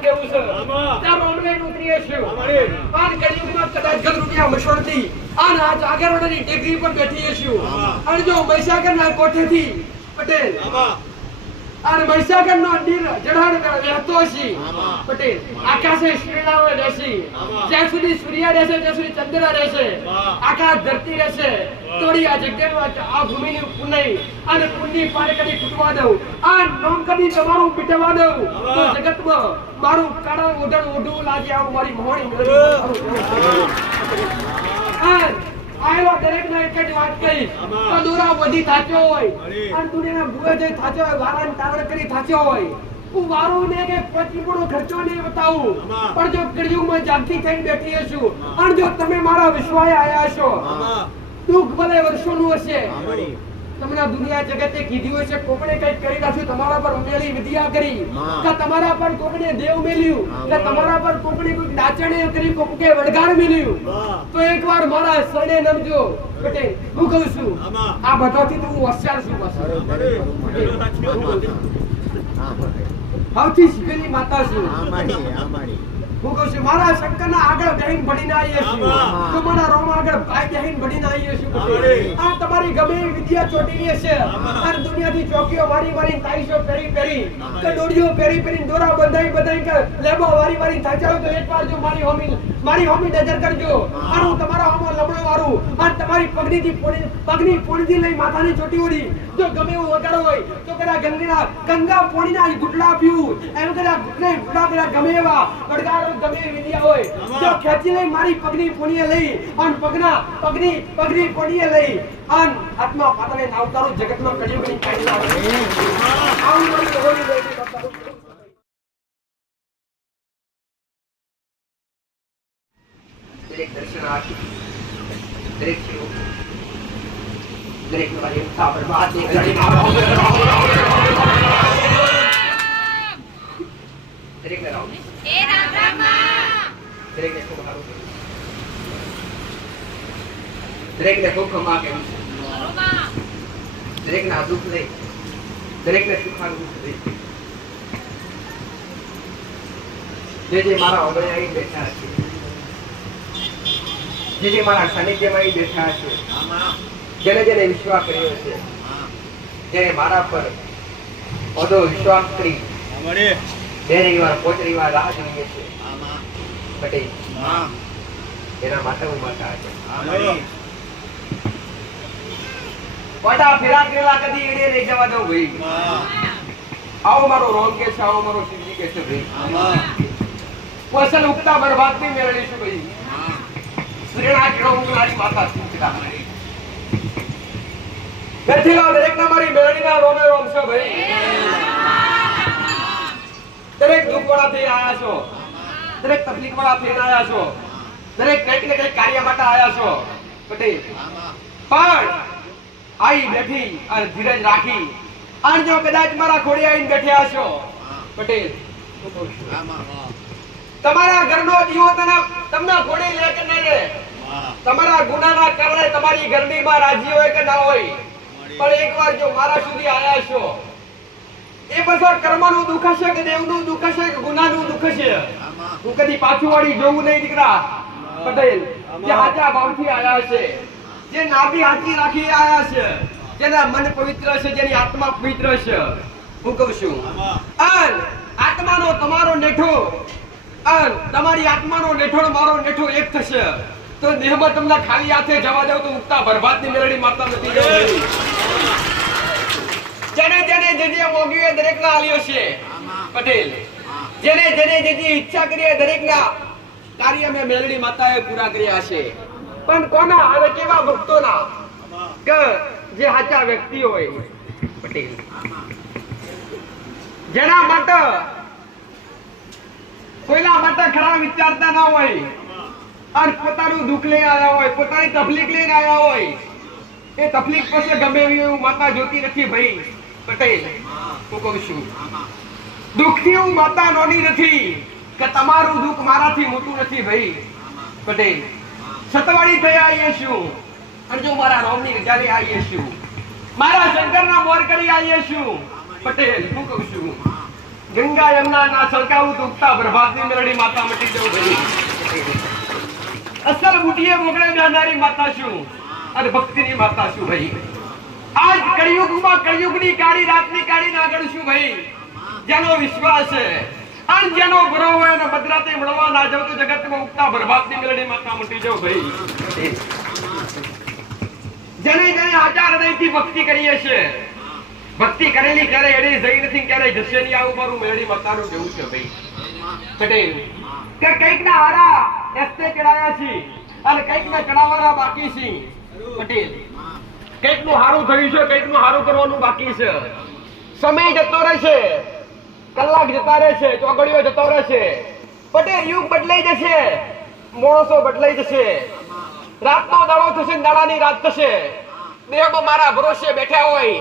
કેવું છે ત્યાં ઓનલાઈન ઉતરીએ છે આન કળિયુગમાં કદાચ ગત રૂપિયા મશોરતી આન આજ આગળવાળાની ડિગ્રી પર બેઠી છે અને જો મહીસાગરના કોઠેથી પટેલ અને મહીસાગરનો નીર જડાડ રહેતો છે પટેલ આકાશે શ્રીરામ રહેશે જ્યાં સુધી સૂર્ય રહેશે ત્યાં સુધી ચંદ્ર રહેશે આકાશ ધરતી રહેશે તોડી આ જગ્યામાં આ ભૂમિની પુનઈ અને પુણ્ય પાર કરી ફૂટવા દઉં આ નામ કદી તમારું પીટવા દઉં તો જગતમાં મારું કાળા ઓઢણ ઓઢું લાગે આવું મારી મોહણી આયો દરેક ને એક જ વાત કહી તો દોરા વધી થાચો હોય અને દુનિયાના ભૂએ જઈ થાચો હોય વારાને તાવડ કરી થાચો હોય હું વારો ને કે પ્રતિપૂર્ણ ખર્ચો નહીં બતાવું પણ જો કળિયુગમાં જાગતી થઈને બેઠી હશું અને જો તમે મારા વિશ્વાએ આયા છો દુઃખ ભલે વર્ષોનું હશે તમને દુનિયા જગતે કીધું હશે કોકણે કઈ કરી રાખ્યું તમારા પર ઉમેલી વિદ્યા કરી કે તમારા પર કોકણે દેવ મેલ્યું કે તમારા પર કોકણે કોઈ નાચણે કરી કોકે વડગાડ મેલ્યું તો એકવાર મારા શરણે નમજો પટેલ હું કહું છું આ બધાથી તો હું હોશિયાર છું બસ સૌથી શીખેલી માતા છું હું કહું છું મારા શંકરના આગળ બહેન ભણીને આવીએ છું તો મારા રોમ આગળ ભાઈ બહેન ભણીને આવીએ છું આ તમારી ગમે એવી વિદ્યા ચોટીલી છે આ દુનિયાથી ચોકીઓ વારી વારી તાઈશો પેરી પેરી કે દોડીઓ પેરી પેરી દોરા બંધાઈ કે લેબો વારી વારી થાચાવ તો એકવાર જો મારી હોમી નજર કરજો આ હું તમારા હોમો લમણો વારું આ તમારી પગની પોણીથી લઈ માથાની ચોટી ઓડી જો ગમે એવું વગાડો હોય તો કદા ગંગા પોણીના ગુટલા પીવું એમ કદા ગુટલે ગુટલા ગમે એવા વડગાડો ગમે વિદ્યા હોય જો ખેંચી લઈ મારી પગની પોણીએ લઈ અને પગની પોણીએ લઈ અને આત્મા પાતળે નાવતારું જગતમાં કળિયુગની કાઢી લાવે આવું મારી હોળી ગઈ દરેક દર્શનાર્થી દરેક જીવો દરેક તમારી ઉત્સાહ પર વાત એક દરેક ને રામ એ રામ રામ દરેક ને ખૂબ સારું દરેક ને ખૂબ ખમા કેવું દરેક ના દુઃખ લઈ દરેક ને સુખાનું જે મારા ઓગણે આવી બેઠા છે જે મારા સાનિધ્યમાં આવી બેઠા છે જેને વિશ્વાસ કર્યો છે જેને મારા પર ઓદો વિશ્વાસ કરી બેરી વાર પોચરી વાર રાહ જોઈએ છે પટેલ એના માટે હું માતા છે પટા ફેરા કેલા કદી એડે નહીં જવા દઉં ભાઈ આવો મારો રોંગ કે છે આવો મારો શિવજી કે છે ભાઈ પોસલ ઉગતા બરબાદ નહીં મેળવીશું ભાઈ શ્રીનાથ રોંગનારી માતા સુચિતા બેઠેલા દરેક ના મારી મેળણીના રોમે રોમ છે ભાઈ દરેક દુઃખ વાળા થઈ આયા છો દરેક તકલીફ વાળા થઈને આયા છો દરેક કંઈક ને કંઈક કાર્ય માટે આયા છો પટેલ પણ આઈ બેઠી અને ધીરજ રાખી અને જો કદાચ મારા ખોડી આવીને બેઠ્યા છો પટેલ તમારા ઘરનો જીવો તમને ખોડી લે કે નહીં લે તમારા ગુનાના કારણે તમારી ગરમીમાં રાજી હોય કે ના હોય પણ એકવાર જો મારા સુધી આયા છો એ બસો કર્મનું દુઃખ હશે કે દેવનું દુઃખ હશે કે ગુનાનું દુઃખ હશે હું કદી પાછું વાળી જોવું નહીં દીકરા પટેલ જે હાચા ભાવથી આયા છે જે નાભી હાચી રાખી આયા છે જેના મન પવિત્ર છે જેની આત્મા પવિત્ર છે હું કહું છું અને આત્માનો તમારો નેઠો અને તમારી આત્માનો નેઠો મારો નેઠો એક થશે તો દેહમાં તમને ખાલી હાથે જવા દઉં તો ઉગતા બરબાદની મેળડી મારતા નથી જવું જેને જે મોગ્યું દરેક ના આલ્યો છે પટેલ જેને ઈચ્છા કરી દરેક ના કાર્ય મેં મેલડી માતાએ પૂરા કર્યા છે પણ કોના અને કેવા ભક્તોના કે જે સાચા વ્યક્તિ હોય પટેલ જેના માટે કોઈના માટે ખરા વિચારતા ના હોય અને પોતાનું દુઃખ લઈને આવ્યા હોય પોતાની તકલીફ લઈને આવ્યા હોય એ તકલીફ પછી ગમે એવી માતા જોતી નથી ભાઈ પટેલ હું કહું છું દુઃખથી હું માતા નોની નથી કે તમારું દુઃખ મારાથી મોટું નથી ભાઈ પટેલ સતવાડી થઈ આવીએ છું અને જો મારા રામની ગજારી આવીએ છું મારા શંકરના મોર કરી આવીએ છું પટેલ હું કહું છું ગંગા યમુના ના સળકાવું તો ઉગતા પ્રભાતની મેરડી માતા મટી જવું ભાઈ. અસલ બુટીએ મોગળે ગાનારી માતા છું અને ભક્તિની માતા છું ભાઈ. આજ કળિયુગમાં કળિયુગની કાળી રાતની કાળી ના ગણશું ભાઈ. જેનો વિશ્વાસ છે અને જેનો ભરો હોય અને બદરાતે મળવા ના જાવ તો જગતમાં ઉગતા પ્રભાતની મેરડી માતા મટી જવું ભાઈ. જેને જેને આચાર હૃદયથી ભક્તિ કરીએ છે, ભક્તિ કરેલી ક્યારે એડી જઈ નથી, ક્યારે જશે નહીં, આવું મારું મેરડી માતાનું જેવું છે ભાઈ. પટેલ કે કઈક ના હારા એસ્તે ચડાયા છે અને કઈક ના ચડાવવાના બાકી છે. પટેલ કઈક નું હારું થયું છે, કઈક નું હારું કરવાનું બાકી છે. સમય જતો રહેશે, કલાક જતા રહેશે, ચોઘડીઓ જતો રહેશે. પટેલ યુગ બદલાઈ જશે, માણસો બદલાઈ જશે. રાતનો દાડો થશે, દાડાની રાત થશે. દેહમાં મારા ભરોસે બેઠા હોય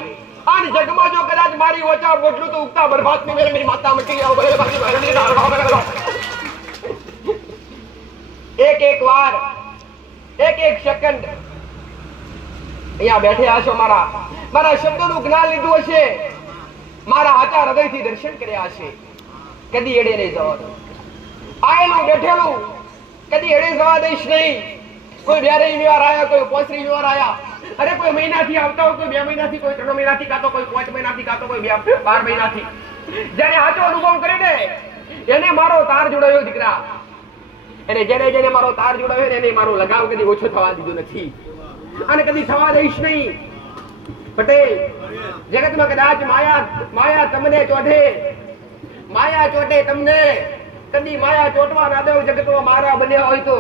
અને જગમાં જો કદાચ મારી ઓછા બોટલું તો ઉગતા બરબાદની મેરડી માતા મટી જાવ. એક એક વાર, એક એક સેકન્ડ અહીંયા બેઠા હશો, મારા શબ્દોનું જ્ઞાન લીધું હશે, મારા આચાર હૃદયથી દર્શન કર્યા હશે. કદી એડે નહીં જવા દો. આયેલું બેઠેલું કદી એડે જવા દઈશ નહીં. કોઈ 2 રવિવાર આયા, કોઈ 5 રવિવાર આયા, અરે કોઈ મહિનાથી આવતા હોય, કોઈ 2 મહિનાથી, કોઈ 3 મહિનાથી, કાતો કોઈ 5 મહિનાથી, કાતો કોઈ 12 મહિનાથી. જેને સાચો અનુભવ કરે ને એને મારો તાર જોડાયો દીકરા. અને જેને મારો તાર જોડાયો ને એને મારો લગાવ કદી ઓછો થવા દીધો નથી અને કદી થવા દઈશ નહીં. પટેલ જગતમાં કદાચ માયા તમને ચોટે, માયા ચોટે તમને, કદી માયા ચોટવા ના દેવ જગતમાં મારા બન્યા હોય તો.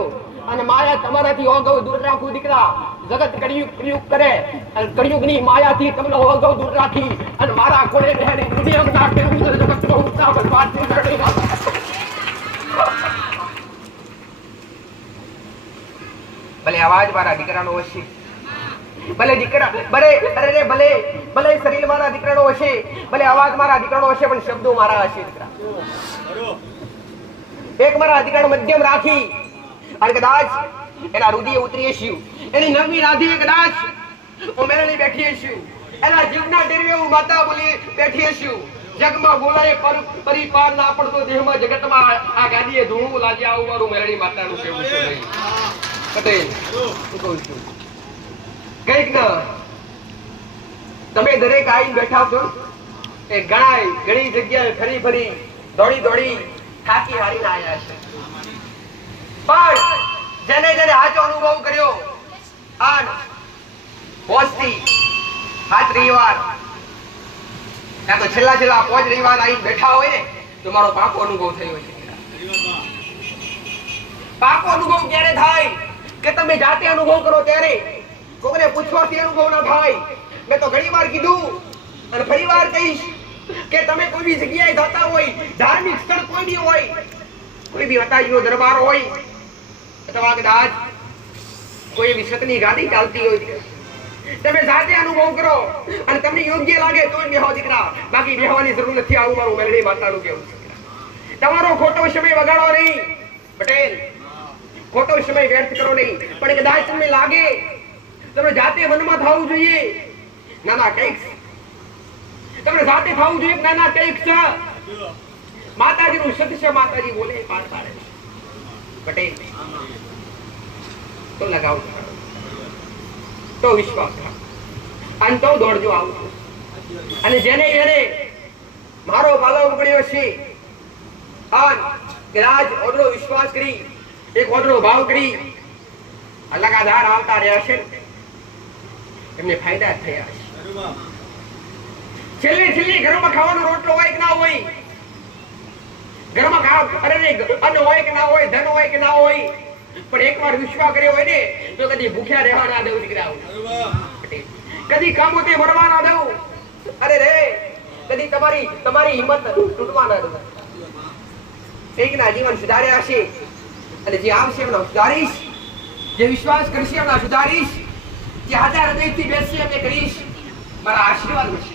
અને માયા તમારાથી ઓગવ દૂર રાખું દીકરા. જગત કળિયુગ કરે અને કળિયુગની માયાથી તમને ઓગવ દૂર રાખી અને મારા કોળે બેહરી દુનિયામાં નાખે જગતનો ઉત્સાહ બરબાદની મેરડી. ભલે અવાજ મારા દીકરાનો હશે, ભલે દીકરા ભલે શરીર મારા દીકરાનો હશે, ભલે અવાજ મારા દીકરાનો હશે, પણ શબ્દો મારા હશે દીકરા. એક મારા દીકરાનો મધ્યમ રાખી અને કદાચ એના રુધિર ઉતરી હશું, એની નવમી રાધી કદાચ હું મેરડી બેઠી હશું, એના જીવના ડેરવે હું માતા બોલી બેઠી હશું. જગમાં બોલાય પરિપાર ના પડતો દેહમાં જગતમાં આ ગાદીએ ધૂણું લાગે, આવું મારું મેરડી માતાનું કહેવું છે ભાઈ. પટેલ હું કહું છું કઈક ના તમે દરેક આઈને બેઠા છો એ ઘણી જગ્યાએ ફરી દોડી થાકી હારીને આવ્યા છે. પણ જેને સાચો અનુભવ કર્યો આજ પોસ્તી 7 રવિવાર કાં તો છેલ્લા 5 રવિવાર આવીને બેઠા હોય ને તો મારો પાકો અનુભવ થયો છે. પાકો અનુભવ ક્યારે થાય કે તમે જાતે અનુભવ કરો ત્યારે, કોઈને પૂછવાથી અનુભવ ના થાય. મેં તો ઘણી વાર કીધું અને ફરી વાર કહીશ કે તમે કોઈ બી જગ્યાએ જતા હોય, ધાર્મિક સ્થળ કોઈ બી હોય, કોઈ બી માતાજીનો દરબાર હોય અથવા કદાચ કોઈ બી સતની ગાદી ચાલતી હોય, તમે જાતે અનુભવ કરો અને તમને યોગ્ય લાગે તો બેહો દીકરા, બાકી બેહવાની જરૂર નથી. આવું મારું મેરડી માતાનું કહેવું છે. તમારો ખોટો સમય બગાડો નહીં પટેલ, ખોટો સમય વ્યર્થ કરો નહીં. પણ કદાચ તમને લાગે તમે જાતે મનમાં થવું જોઈએ, ના ના કઈક તમને જાતે થવું જોઈએ, ના ના કઈક છે. માતાજીનું સત્ય છે, માતાજી બોલે પાર પાડે. પટેલ તો લગાવ, તો વિશ્વાસ અને તો દોડજો આવું. અને જેને મારો પાલો પકડ્યો છે કદાચ ઓડલો વિશ્વાસ કરી, એક ઓડલો ભાવ કરી લગાતાર આવતા રહ્યા છે, એમને ફાયદા થયા છે. છેલ્લી ઘરમાં ખાવાનો રોટલો હોય કે ના હોય, ઘરમાં અન્ન હોય કે ના હોય, ધન હોય કે ના હોય, પણ એકવાર વિશ્વાસ કર્યો હોય ને તો કદી ભૂખ્યા રહેવા ના દેવું દીકરા, કદી કામોતે મરવા ના દેવું. અરે રે કદી તમારી હિંમત તૂટવા ના દેવું. એકના જીવન સુધાર્યા છે અને જે આવશે એમનો સુધારીશ, જે વિશ્વાસ કરશે એમના સુધારીશ, જે હાથે હૃદયથી બેસશે એમને કરીશ. મારા આશીર્વાદ મળશે.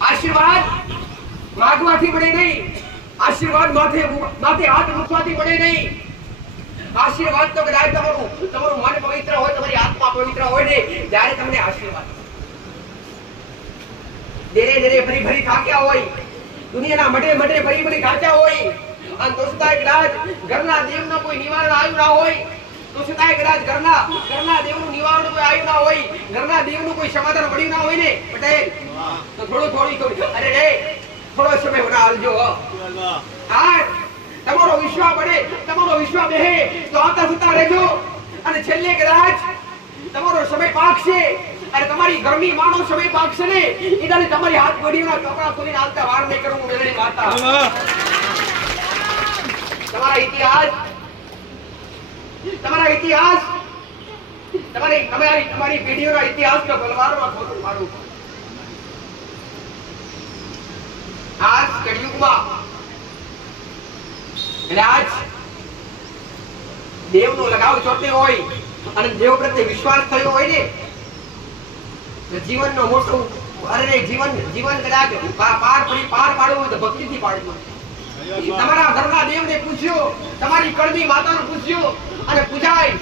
આશીર્વાદ માગવાથી મળે નહીં, આશીર્વાદ માથે હાથ મૂકવાથી મળે નહીં. આશીર્વાદ તો કદાચ તમારું મન પવિત્ર હોય, તમારી આત્મા પવિત્ર હોય ને ત્યારે તમને આશીર્વાદ. ધીરે ફરી થાક્યા હોય, દુનિયાના મઢે મઢે ભરી ભરી ગાચા હોય અને દોસ્તા કદાચ ઘરના દેવનો કોઈ નિવારણ આવ્યું ના હોય તો છતાંય કદાચ ઘરના દેવનું નિવારણ કોઈ આવ્યું ના હોય ઘરના દેવનું કોઈ સમાધાન મળ્યું ના હોય ને પટેલ તો થોડું અરે રે થોડો સમય વડા હાલજો હા તમારો વિશ્વાસ પડે તમારો વિશ્વાસ બેહે તો આતા સુતા રહેજો અને છેલ્લે કદાચ તમારો સમય પાકશે અને તમારી ગરમી માનો સમય પાકશે ને ઈદાને તમારી હાથ ગોડીઓના કપડા ખોલીને હાલતા વાર નહીં કરું મેલડી માતા તમારા ઇતિહાસ તમારી પેઢીઓના ઇતિહાસ નો બલવારમાં ખોટું મારું આજ કળિયુગમાં એટલે આજ દેવનો લગાવ ચોટે હોય અને દેવ પ્રત્યે વિશ્વાસ થયો હોય ને જીવનનો મોટો જીવન કદાચ પાર પાડવું હોય તો ભક્તિથી પાડવું તમારા ઘરના દેવને પૂછ્યો તમારી કળની માતાને પૂછ્યો અને પૂજાય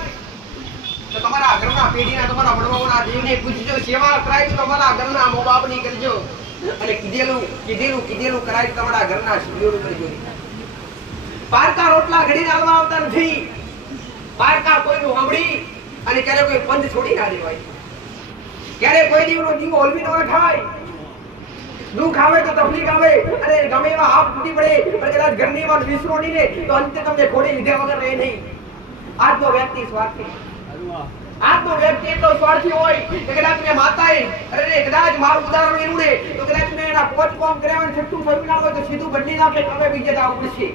તો તમારા ઘરના પેઢીના તમારા વડવાઓના દેવને પૂછજો સેવા કરાય તો તમારા ઘરના મોબાપની કરજો અને કીધેલું કરાય તો તમારા ઘરના શિવનું કરજો પારકા રોટલા ઘડીને આલવા આવતા નથી પારકા કોઈનું સાંભળી અને ક્યારે કોઈ પંથ છોડી ના દેવાય ક્યારે કોઈ દીવનો દીવો ઓલવી ન થાય દુઃખ આવે તો તકલીફ આવે અને ગમે એવા હાથ તૂટી પડે પણ કદાચ ઘરની વાત વિસરો નહીં ને તો અંતે તમને ખોડી લીધા વગર રહે નહીં આજનો વ્યક્તિ સ્વાર્થી એટલો સ્વાર્થી હોય કે કદાચ મેં માતાએ અરે કદાચ મારું ઉદાહરણ એવું ને તો કદાચ મેં એના પોચ કોમ કર્યા છઠ્ઠું થયું ના હોય તો સીધું બદલી નાખે તમે બીજે જવા પડશે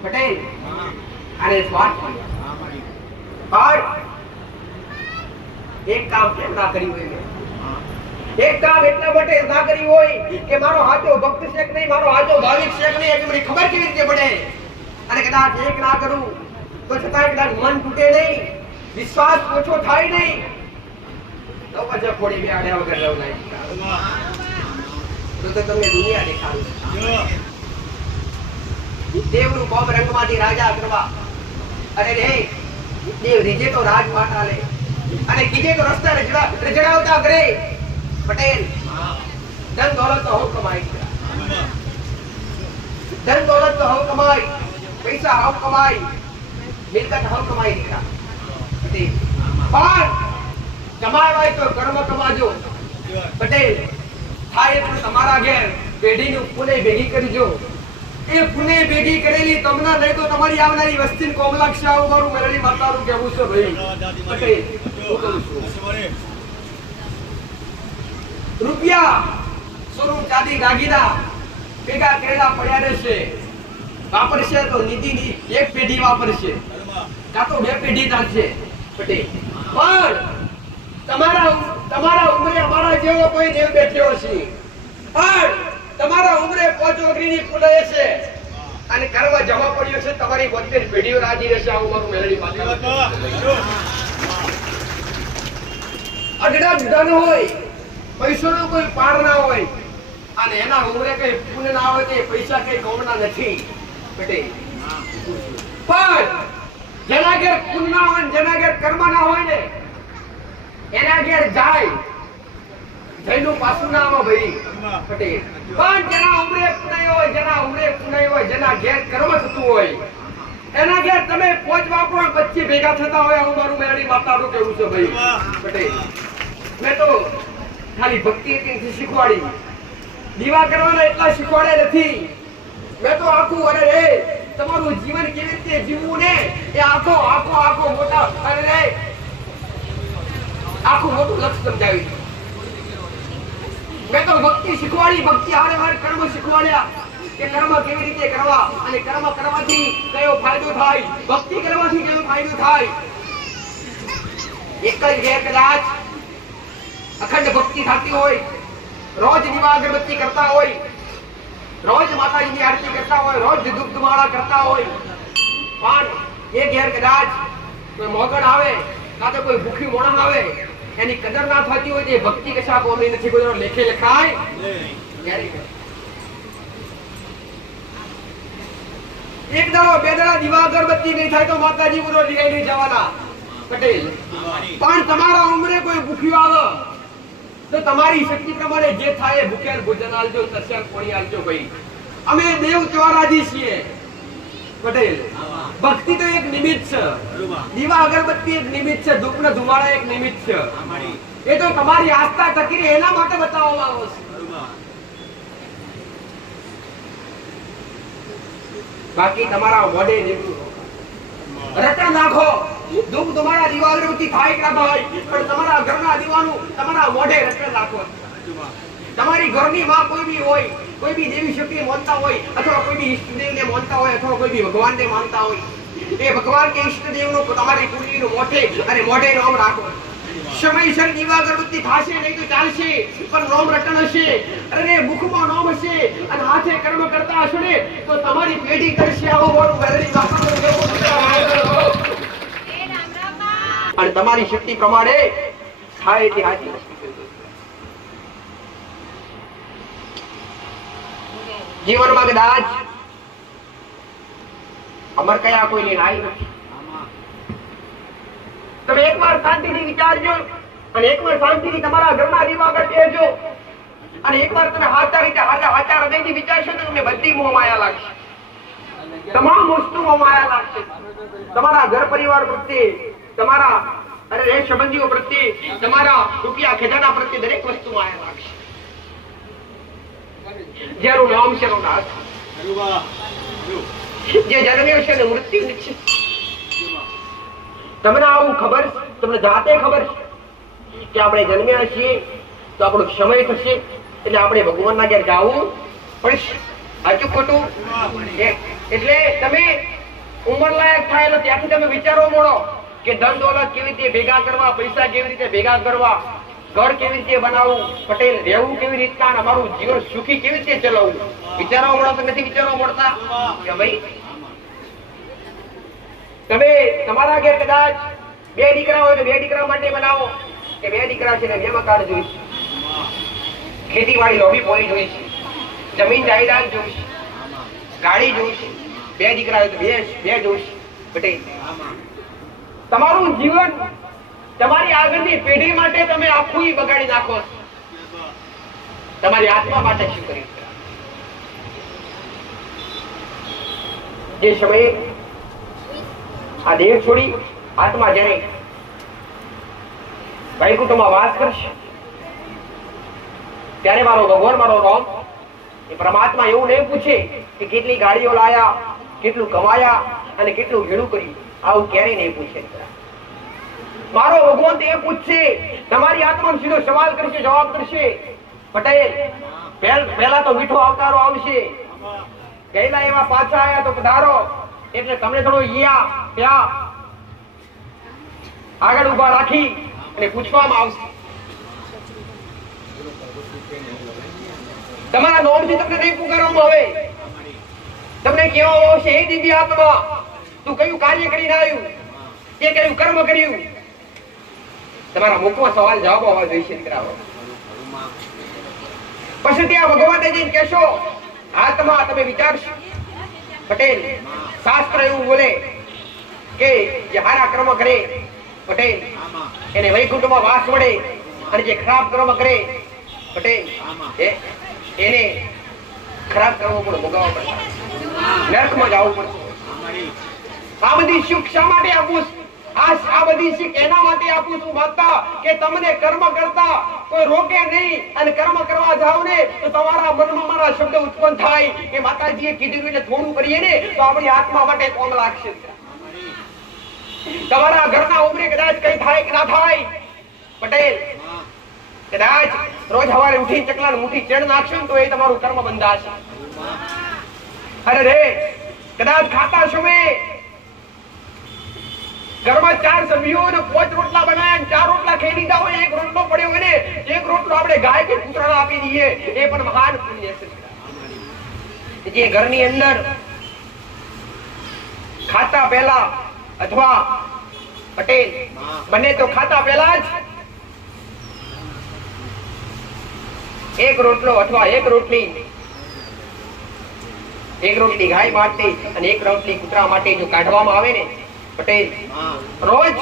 પટેલ અને સ્વાર્થી એક કામ કેમ ના કર્યું હોય એક કામ એટલા માટે ના કરી હોય કે મારો હાચો ભક્ત છે કે નહીં મારો હાચો ભાવિક છે કે નહીં એ મને ખબર કેવી રીતે પડે અને કદાચ એક ના કરું તો છતાં કદાચ મન તૂટે નહીં વિશ્વાસ ઓછો થાય નહીં તો પછી થોડી બે આડ્યા વગર રહું નહીં તો તમને દુનિયા દેખાડું દેવનું કોમ રંગમાંથી રાજા કરવા અરે રે દેવ રીજે તો રાજમાતા લે અને કીજે તો રસ્તા રજડાવતા કરે પટેલ ધન દોલત તો હું કમાઈ પૈસા હું કમાઈ મિલકત હું કમાઈ દીધા પટેલ પણ કમાવાય તો કર્મ કમાજો પટેલ થાય પણ તમારા ઘેર પેઢીનું પુને ભેગી કરજો એ પુને ભેગી કરેલી તમને નહીં તો તમારી આવનારી વસ્તી કોમલાક્ષ આવું મારું મેલડી માતાનું કહેવું છે ભાઈ પટેલ હું કહું છું રૂપિયા સોનું ચાંદી દાગીના ભેગા કરેલા પડ્યા રહેશે વાપરશે તો નિધિની એક પેઢી વાપરશે કાં તો બે પેઢી ચાલશે પટેલ પણ તમારા ઉંમરે અમારા જેવો કોઈ દેવ બેઠ્યો છે પણ તમારા ઉંમરે પોચોગરીની પુલાય છે અને કરવા જવા પડ્યો છે તમારી 72 પેઢીઓ રાજી રહેશે આવું મારું મેલડી માતા અગડા ધન હોય પૈસાનો કોઈ પાર ના હોય અને એના ઉંમરે કઈ પુણ્ય ના હોય તે પૈસા કઈ ગોમના નથી પટેલ પણ જેના ઘેર પુણ્ય ના હોય જેના ઘેર કર્મ ના હોય ને એના ઘેર જાય જઈનું પાછું ના આવે ભાઈ પટેલ પણ જેના ઉંમરે પુણ્ય હોય જેના ઘેર કર્મ થતું હોય એના ઘેર તમે પોચ વાપરો બચ્ચી ભેગા થતા હોય આવું મારું મેલડી માતાનું કેવું છે ભાઈ પટેલ મેં તો ખાલી ભક્તિ એટલી શીખવાડી દીવા કરવાના એટલા શીખવાડ્યા નથી મેં તો આખું અરે રે તમારું જીવન કેવી રીતે જીવવું ને એ આખો મોટા અરે રે આખું મોટું લક્ષ્ય સમજાવી મેં તો ભક્તિ શીખવાડી ભક્તિ હારે કર્મ શીખવાડ્યા કે કર્મ કેવી રીતે કરવા અને કર્મ કરવાથી કયો ફાયદો થાય ભક્તિ કરવાથી કયો ફાયદો થાય એક જ ઘેર કદાચ અખંડ ભક્તિ થતી હોય રોજ દીવા અગરબત્તી કરતા હોય રોજ માતાજીની આરતી કરતા હોય રોજ ધૂપધુમાળા કરતા હોય પણ એ ઘેર કદાચ કોઈ મોગણ આવે કાં તો કોઈ ભૂખી મોણસ આવે એની કદર ના થતી હોય તે ભક્તિ કશા કોમની નથી કોઈ લેખે લખાય એક દાડો બે દાડા દીવા અગરબત્તી નહીં થાય તો માતાજી બોલો લઈ નહીં જવાના પટેલ પણ તમારા ઉંમરે કોઈ ભૂખ્યું આવે તો તમારી શક્તિ પ્રમાણે જે થાય ભૂખ્યા ભોજન આલજો તસ્યા કોણી આલજો ભાઈ અમે દેવ ચોરાજી છીએ પટેલ. ભક્તિ તો એક નિમિત્ત છે, દીવા અગરબત્તી એક નિમિત્ત છે, ધૂપ ને ધુમાડા એક નિમિત્ત છે. એ તો તમારી આસ્થા ટકી એના માટે બતાવવામાં આવે છે. બાકી તમારા મોઢે રટણ નાખો, ધૂપ તમારા દીવા અગરબત્તી થાય કે ના થાય, પણ તમારા ઘરના દીવાનું તમારા મોઢે રટણ નાખો. તમારી ઘરની માં કોઈ બી હોય, કોઈ બી દેવી શક્તિ માનતા હોય, અથવા કોઈ બી ઈષ્ટદેવને માનતા હોય, અથવા કોઈ બી ભગવાનને માનતા હોય, એ ભગવાન કે ઈષ્ટદેવનું તમારી કુંડલીનું મોઢે અને મોઢે નામ રાખો. સમયસર દીવા અગરબત્તી થાશે નહીં તો ચાલશે, પણ નામ રટણ હશે અને મુખમાં નામ હશે અને હાથે કર્મ કરતા હશો ને તો તમારી પેઢી કરશે આવો વાળું વેલડી વાપરવું એવું. અને તમારી શક્તિ પ્રમાણે થાય તે હાથી. જીવનમાં કદાચ અમર કયા કોઈ લઈને આવી નથી. તમે એકવાર શાંતિથી વિચારજો અને એકવાર શાંતિથી તમારા ઘરના દીવા આગળ બેસજો અને એકવાર તમે હાચા રીતે હાચા હૃદયથી વિચારશો તો તમને બધી મોહ માયા લાગશે. તમામ વસ્તુઓ માયા લાગશે. તમારા ઘર પરિવાર પ્રત્યે, તમારા સંબંધીઓ પ્રત્યે, તમારા રૂપિયા ખજાના પ્રત્યે દરેક વસ્તુ માયા લાગશે. જેનું નામ છે નાથ, જે જન્મ્યો છે ને મૃત્યુ નિશ્ચિત. તમને આવું ખબર, તમને જાતે ખબર કે આપણે જન્મ્યા છીએ તો આપણો સમય થશે એટલે આપણે ભગવાનના ઘેર જવું પડશે. સાચું ખોટું? એટલે તમે ઉંમર લાયક થાય એટલે ત્યાંથી તમે વિચારવા મળો કે ધન દોલત કેવી રીતે ભેગા કરવા, પૈસા કેવી રીતે ભેગા કરવા, ઘર કેવી રીતે બનાવવું, પટેલ રહેવું કેવી રીતના, અમારું જીવન સુખી કેવી રીતે ચલાવવું. વિચારવા મળો તો નથી વિચારવા મળતા કે ભાઈ તમે તમારા ઘેર કદાચ 2 દીકરા હોય તો 2 દીકરા માટે બનાવો કે 2 દીકરા છે ને વેમાં કાર્ડ જોઈશે, ખેતીવાડી લોબી પોલી જોઈશે, જમીન જાયદાદ જોઈશે, ગાડી જોઈશે. 2 દીકરા હોય તો 2 જોઈશે. પટેલ તમારું જીવન તમારી આગળની પેઢી માટે તમે આખું બગાડી નાખો. તમારી આત્મા માટે શું કર્યું? જે સમયે આ દેહ છોડી આત્મા જ્યારે વૈકુંઠમાં વાસ કરશે ત્યારે મારો ભગવાન, મારો રામ, એ પરમાત્મા એવું નહીં પૂછે કે કેટલી ગાડીઓ લાયા, કેટલું કમાયા અને કેટલું ભેળું કર્યું. આવું ક્યારેય નહીં પૂછે. મારો ભગવાન એ પૂછશે, તમારી આત્માનો સીધો સવાલ કરશે, જવાબ કરશે. પટેલ પહેલા તો મીઠો આવતારો આવશે, ગયેલા એવા પાછા આયા તો પધારો. એટલે તમને થોડો આગળ ઉભા રાખી અને પૂછવામાં આવશે. તમારા નોમથી તમને નહીં પુકારવામાં આવે. તમને કહેવામાં આવશે, હે દિવ્ય આત્મા, તું કયું કાર્ય કરીને આવ્યું, કે કયું કર્મ કર્યું. તમારા મુખમાં સવાલ જવાબ આવવા જોઈએ. પછી ત્યાં ભગવાન જઈને કહેશો, આત્મા તમે વિચારશો. પટેલ શાસ્ત્ર એવું બોલે કે જે સારા કર્મ કરે પટેલ એને વૈકુંઠમાં વાસ મળે, અને જે ખરાબ કર્મ કરે પટેલ એને ખરાબ કર્મ પણ ભોગવવા પડે, નરકમાં જવું પડે. આ બધી સુખ શા માટે આપું? આ બધી શીખ એના માટે આપું છું માતા કે તમને કર્મ કરતા કોઈ રોકે નહીં, અને કર્મ કરવા જાવ ને તો તમારા મનમાં મારા શબ્દ ઉત્પન્ન થાય કે માતાજીએ કીધું એટલે થોડું કરીએ ને તો આપણી આત્મા માટે કોમ લાગશે. તમારા ઘરના ઉમરે કદાચ કઈ થાય કે ના થાય પટેલ, કદાચ રોજ સવારે ઉઠી ચકલાને મુઠ્ઠી ચણ નાખશો તો એ તમારું કર્મ બંધાશે. અરે રે કદાચ ખાતા સમયે ઘરમાં 4 સભ્યો ને 5 રોટલા બનાવ્યા, 4 રોટલા ખાઈ લીધા હોય, 1 રોટલો પડ્યો હોય ને 1 રોટલો આપણે ગાય કે કૂતરાને આપી દઈએ, એ પણ મહાન પુણ્ય છે. જે ઘરની અંદર ખાતા પહેલા અથવા પટેલ બને તો ખાતા પહેલા જ 1 રોટલો અથવા 1 રોટલી ગાય માટે અને 1 રોટલી કૂતરા માટે જો કાઢવામાં આવે ને પટેલ રોજ,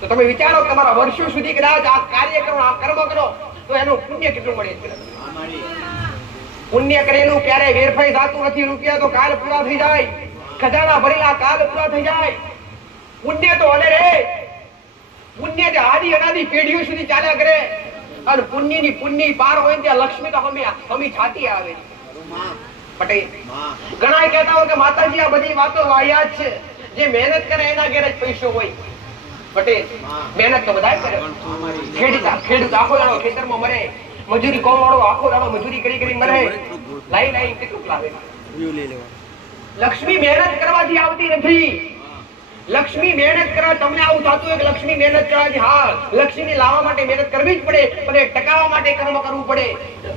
તો તમે વિચારો તમારા વર્ષો સુધી કદાચ આ કાર્ય કરો, આ કર્મ કરો તો એનું પુણ્ય કેટલું મળે છે. પુણ્ય કરેલું ક્યારે વેરફાઈ થતું નથી. રૂપિયા તો કાલ પૂરા થઈ જાય, ખજાના ભરેલા કાલ પૂરા થઈ જાય. પુણ્ય તો હલે રે, પુણ્ય તે આદિ અનાદિ પેઢીઓ સુધી ચાલ્યા કરે. અને પુણ્યની પુણ્ય પાર હોય ત્યાં લક્ષ્મી તો હમી છાતી આવે. પટેલ ઘણા કહેતા હોય કે માતાજી આ બધી વાતો વાહિયાત છે, જે મહેનત કરે એના ઘેર જ પૈસો હોય. પટેલ મહેનત તો બધા કરે. ખેડૂત આખો દાડો ખેતરમાં મરે, મજૂરી કોમ વાળો આખો દાડો મજૂરી કરી કરી મરે, લાઈ કેટલું લાવે. લક્ષ્મી મહેનત કરવાથી આવતી નથી. લક્ષ્મી મહેનત કરવા તમને આવું થતું હોય કે લક્ષ્મી મહેનત કરવાથી, હા લક્ષ્મીને લાવવા માટે મહેનત કરવી જ પડે, પણ ટકાવવા માટે કર્મ કરવું પડે.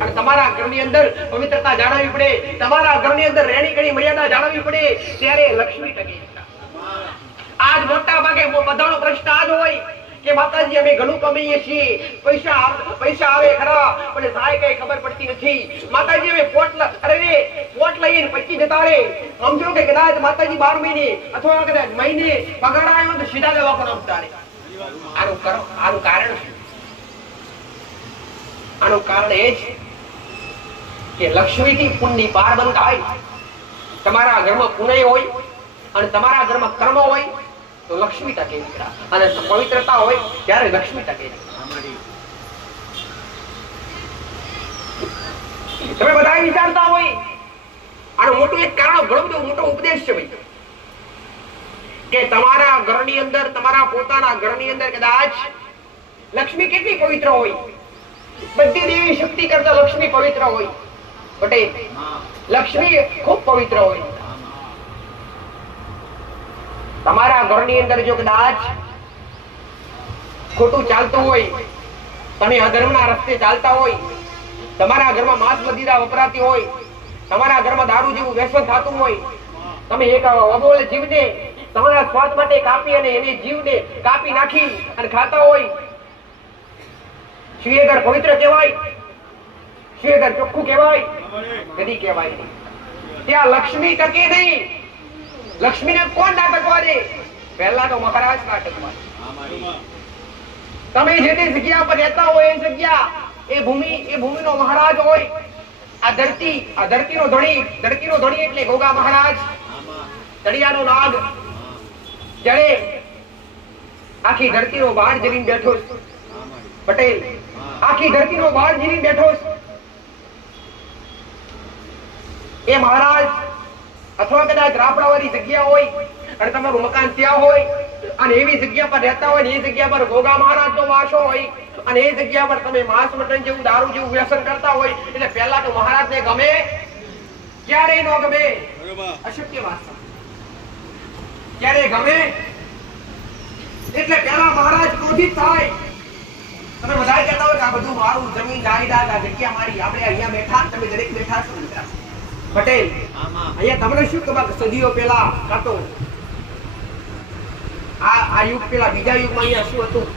અને તમારા ઘરની અંદર પવિત્રતા જાળવવી પડે, તમારા ઘરની અંદર રહેણી કણી મર્યાદા જાળવવી પડે, ત્યારે લક્ષ્મી ટકે. આજ મોટા ભાગે બધાનો પ્રશ્ન આજ હોય કે માતાજી અમે ઘણું કમાઈએ છીએ, પૈસા આવે ખરા પણ થાય કઈ ખબર પડતી નથી. માતાજી અમે પોટ લઈને પછી જતા રહે. સમજો કે કદાચ માતાજી 12 મહિને અથવા કદાચ મહિને પગાર આવ્યો તો સીધા દવાખાના ઉતારે. આનું કારણ એ છે કે લક્ષ્મીથી પુણ્ય પાર બંધ થાય. તમારા ઘરમાં પુણ્ય હોય અને તમારા ઘરમાં કર્મ હોય તો લક્ષ્મી ટકે, અને પવિત્રતા હોય ત્યારે લક્ષ્મી ટકે. તમે બધા વિચારતા હોય આનું મોટું એક કારણ, ઘણો બધો મોટો ઉપદેશ છે ભાઈ, કે તમારા ઘરની અંદર, તમારા પોતાના ઘરની અંદર કદાચ લક્ષ્મી કેટલી પવિત્ર હોય, બધી દેવી શક્તિ કરતા લક્ષ્મી પવિત્ર હોય. પટેલ લક્ષ્મી ખૂબ પવિત્ર હોય. તમારા ઘરની અંદર જો કદાચ ખોટું ચાલતું હોય, તમે અધર્મના રસ્તે ચાલતા હોય, તમારા ઘરમાં માંસ મદિરા વપરાતી હોય, તમારા ઘરમાં દારૂ જેવું વ્યસન થતું હોય, તમે એક અબોલ જીવને તમારા સ્વાદ માટે કાપી અને એને જીવને કાપી નાખી અને ખાતા હોય, શ્રીયગર પવિત્ર કહેવાય, શ્રીયગર ચોખ્ખું કહેવાય, ગદી કહેવાય. ત્યાં લક્ષ્મી ટકે નહીં. લક્ષ્મીને કોણ નાટકવા દે? પહેલા તો મહારાજ નાટકવા. તમે જે તે જગ્યા પર રહેતા હોય એ જગ્યા, એ ભૂમિનો મહારાજ હોય. આ ધરતીનો ધણી એટલે ગોગા મહારાજ, તળિયાનો નાગ, જડે આખી ધરતીનો બાળ જીરીને બેઠો છે. પટેલ આખી ધરતીનો બાળ જીરીને બેઠો છે. એ મહારાજ અથવા કદાચ રાપડાવાળી જગ્યા હોય અને તમારું મકાન ત્યાં હોય અને એવી જગ્યા પર રહેતા હોય ને એ જગ્યા પર ગોગા મહારાજનો વાસો હોય અને એ જગ્યા પર તમે માંસ મટન જેવું દારૂ જેવું વ્યસન કરતા હોય, એટલે પહેલા તો મહારાજને ગમે? ક્યારે ન ગમે? અશક્ય વાત. ક્યારે ગમે? એટલે પહેલા મહારાજ ક્રોધિત થાય. તમે બધા કહેતા હોય કે આ બધું મારું, જમીન જાયદાદ, આ જગ્યા મારી, આપણે અહીંયા બેઠા, તમે દરેક બેઠા છો. પટેલ અહીંયા તમને શું ખબર, સદીઓ પહેલા કાતો આ યુગ પહેલા બીજા યુગમાં અહીંયા શું હતું?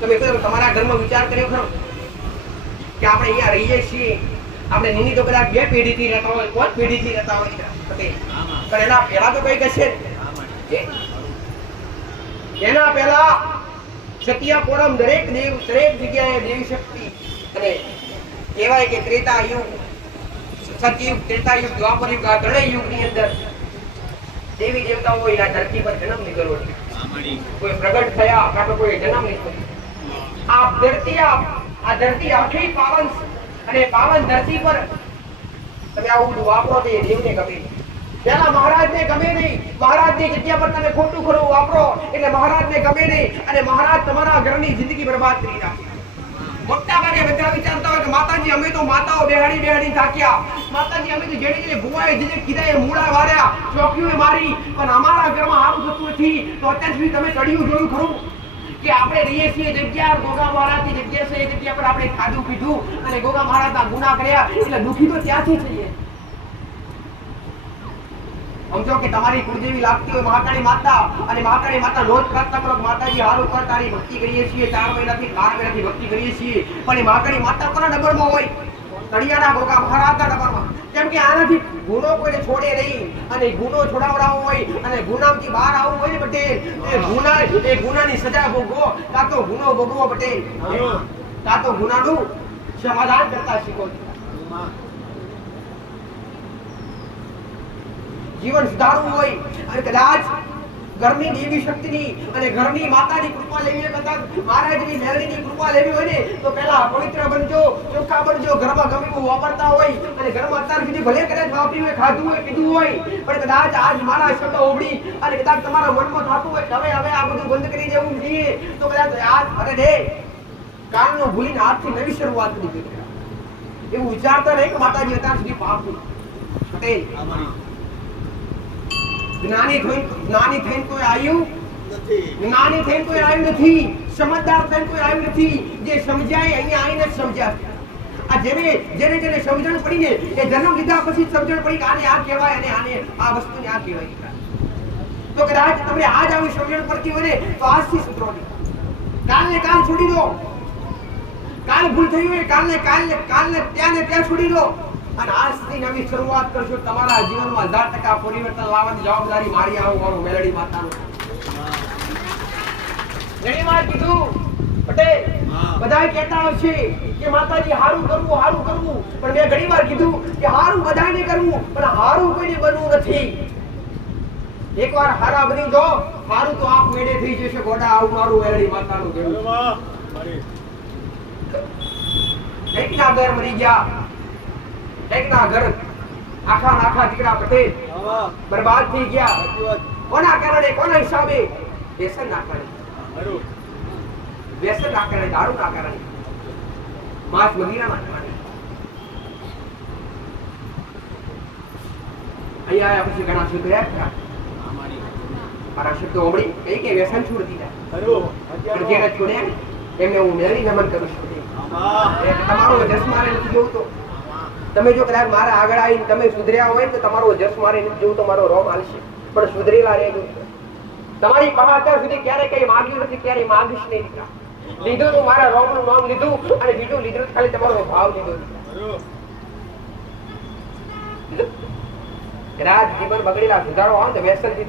તમે તમારા ઘરમાં વિચાર કર્યો ખરો કે આપણે અહીંયા રહીએ છીએ, આપણે નીની તો કદાચ 2 પેઢીથી રહેતા હોય, 5 પેઢીથી રહેતા હોય. પટેલ પણ એના પહેલા તો કઈ કશે, એના પહેલા સત્યા પોરમ દરેક જગ્યાએ દેવી શક્તિ. અને કહેવાય કે ત્રેતા યુગ, સતયુગ, ત્રેતાયુગ, દ્વાપર યુગ, આ ત્રણેય યુગની અંદર દેવી દેવતાઓ આ ધરતી પર જન્મ લીધેલો છે. કોઈ પ્રગટ થયા કાં કોઈ જન્મ લીધો. આ ધરતી આખી પાવન, અને પાવન ધરતી પર તમે આવું બધું વાપરો તો એ દેવને ગમે. પેલા મહારાજને ગમે નહીં. મહારાજની જગ્યા પર તમે ખોટું ખરું વાપરો એટલે મહારાજને ગમે નહીં, અને મહારાજ તમારા ઘરની જિંદગી બરબાદ કરી નાખે. મોટા ભાગે બધા વિચારતા હોય કે માતાજી અમે તો માતાઓ બેહાડી થાક્યા, માતાજી અમે તો જેડી ભુવાએ જે કીધા એ મૂળા વાર્યા, ચોકીઓએ મારી, પણ અમારા ઘરમાં આવું થતું નથી. તો અત્યાર સુધી તમે ચડ્યું જોયું ખરું કે આપણે રહીએ છીએ જગ્યા, ગોગા મહારાજની જગ્યા છે, એ જગ્યા પર આપણે ખાધું પીધું અને ગોગા મહારાજના ગુના કર્યા, એટલે દુઃખી તો ત્યાંથી થઈએ. સમજો કે તમારી કુળદેવી લાગતી હોય મહાકાળી માતા, અને મહાકાળી માતા રોજ કરતા કરો માતાજી હારું કર, તારી ભક્તિ કરીએ છીએ, 4 મહિનાથી 12 મહિનાથી ભક્તિ કરીએ છીએ, પણ એ મહાકાળી માતા કોના ડબરમાં હોય? તળિયાના ગોગા મહારાજના ડબરમાં. કેમ કે આનાથી ગુનો કોઈને છોડે નહીં, અને ગુનો છોડાવડાવવો હોય અને ગુનામાંથી બહાર આવવું હોય ને પટેલ, એ ગુનાની સજા ભોગવો, કાં તો ગુનો ભોગવો પટેલ, કાં તો ગુનાનું સમાધાન કરતા શીખો. જીવન સુધારવું હોય અને કદાચ ઘરની દેવી શક્તિની અને ઘરની માતાની કૃપા લેવી હોય, કદાચ મહારાજની મેરડીની કૃપા લેવી હોય ને તો પહેલા પવિત્ર બનજો, ચોખ્ખા બનજો. ઘરમાં ગમે એવું વાપરતા હોય અને ઘરમાં અત્યાર સુધી ભલે કદાચ વાપર્યું હોય, ખાધું હોય, પીધું હોય, પણ કદાચ આજ મારા શબ્દ ઓબળી અને કદાચ તમારા મનમાં થતું હોય કે હવે આ બધું બંધ કરી દેવું જોઈએ, તો કદાચ આજ અરે રે કાલનું ભૂલીને આજથી નવી શરૂઆત કરી દેજો. એવું વિચારતા નહીં કે માતાજી અત્યાર સુધી પાપ પટેલ જ્ઞાની થઈને કોઈ આવ્યું નથી, સમજદાર થઈને કોઈ આવ્યું નથી. જે સમજાય અહીંયા આવીને જ સમજ્યા. આ જેને સમજણ પડી ને એ જન્મ લીધા પછી સમજણ પડી કે આને આ કહેવાય અને આને આ વસ્તુને આ કહેવાય. તો કદાચ તમને આજ આવી સમજણ પડતી હોય ને તો આજથી સુધરો નહીં. કાલને કાલ છોડી દો. કાલ ભૂલ થઈ હોય કાલને ત્યાં છોડી દો અને આજથી નવી શરૂઆત કરશો. તમારા જીવનમાં 1000% પરિવર્તન લાવવાની જવાબદારી મારી મારું મેલડી માતાનું. ઘણી વાર કીધું પટેલ બધા કહેતા હશે કે માતાજી હારું કરવું, પણ મેં ઘણી વાર કીધું કે હારું બધાને કરવું પણ હારું કોઈને બનવું નથી. એકવાર હારા બની જો, હારું તો આપ મેળે થઈ જશે. ગોડા આવું મારું મેલડી માતાનું કહેવું. એકના ઘર મરી ગયા, એકના ઘર આખા દીકરા પટેલ બરબાદ થઈ ગયા. કોના કારણે, કોના હિસાબે? વ્યસન ના કારણે, દારૂ ના કારણે, માંસ મદિરા ના કારણે. અહીંયા આયા પછી ઘણા સુધર્યા. મારા શબ્દો ઓમડી કઈ કે વ્યસન છોડી દીધા. પણ જેને છોડ્યા એમને હું મેળી નમન કરું છું. તમારો જસ મારે નથી જોવતો. તમે જો કદાચ મારા આગળ આવીને તમે સુધર્યા હોય તો તમારો જસ મારે નથી જોવું, તો મારો રોમ હાલશે. પણ સુધરેલા રહેજો. તમારી પાસે અત્યાર સુધી ક્યારે કઈ માંગ્યું નથી, ક્યારે માંગીશ નહીં. લીધું તો મારા રોમ નું નામ લીધું અને બીજું લીધું ખાલી તમારો ભાવ લીધો. કદાચ જીવન બગડેલા સુધારો આવે તો વ્યસન થી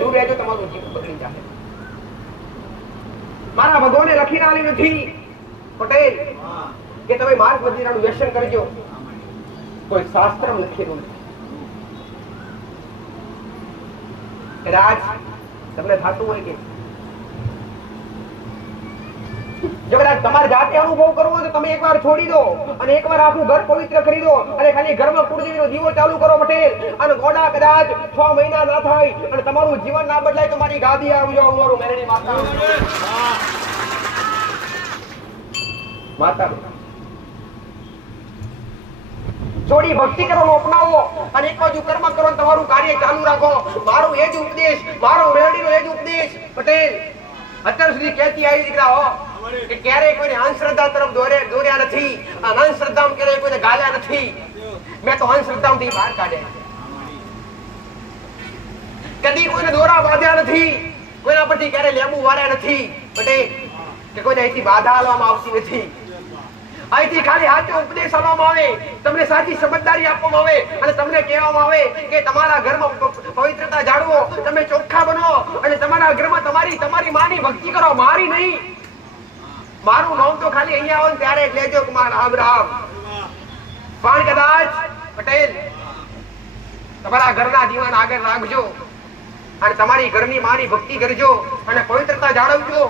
દૂર રહેજો. તમારું જીવન બગડી જાય. મારા ભગવાને લખીને આલી નથી પટેલ કે તમે માંસ મદિરાનું વ્યસન કરજો. કોઈ શાસ્ત્ર લખેલું નથી. કદાચ તમને થતું હોય કે જો કદાચ તમારે જાતે અનુભવ કરવો હોય તો તમે એકવાર છોડી દો અને એકવાર આખું ઘર પવિત્ર કરી દો અને ખાલી ઘરમાં કુળદેવીનો દીવો ચાલુ કરો પટેલ. અને ગોડા કદાચ 6 મહિના ના થાય અને તમારું જીવન ના બદલાય તો મારી ગાદી આવજો. અમારું મેરડી માતા જોડી ભક્તિ કરવાનું અપનાવો અને એક બાજુ કર્મ કરો, તમારું કાર્ય ચાલુ રાખો. મારો એ જ ઉપદેશ, મારો મેરડીનો એ જ ઉપદેશ પટેલ અત્યાર સુધી કહેતી આવી દીકરાઓ કે ક્યારેય કોઈને અંધશ્રદ્ધા તરફ દોર્યા નથી. અને અંધશ્રદ્ધામાં ક્યારેય કોઈને ગાલ્યા નથી. મેં તો અંધશ્રદ્ધામાંથી બહાર કાઢ્યા. કદી કોઈને દોરા બાંધ્યા નથી, કોઈના પરથી ક્યારે લેબુ વાળ્યા નથી પટેલ. કે કોઈને અહીંથી બાધા આલવામાં આવતી નથી. અહીંથી ખાલી સાચો ઉપદેશ આપવામાં આવે, તમને સાચી સમજદારી આપવામાં આવે અને તમને કહેવામાં આવે કે તમારા ઘરમાં પવિત્રતા જાળવો, તમે ચોખ્ખા બનો અને તમારા ઘરમાં તમારી માની ભક્તિ કરો, મારી નહીં. મારું નામ તો ખાલી અહીંયા આવો ત્યારે લેજો કે મારા રામ. પણ કદાચ પટેલ તમારા ઘરના જીવન આગળ રાખજો અને તમારી ઘરની માની ભક્તિ કરજો અને પવિત્રતા જાળવજો.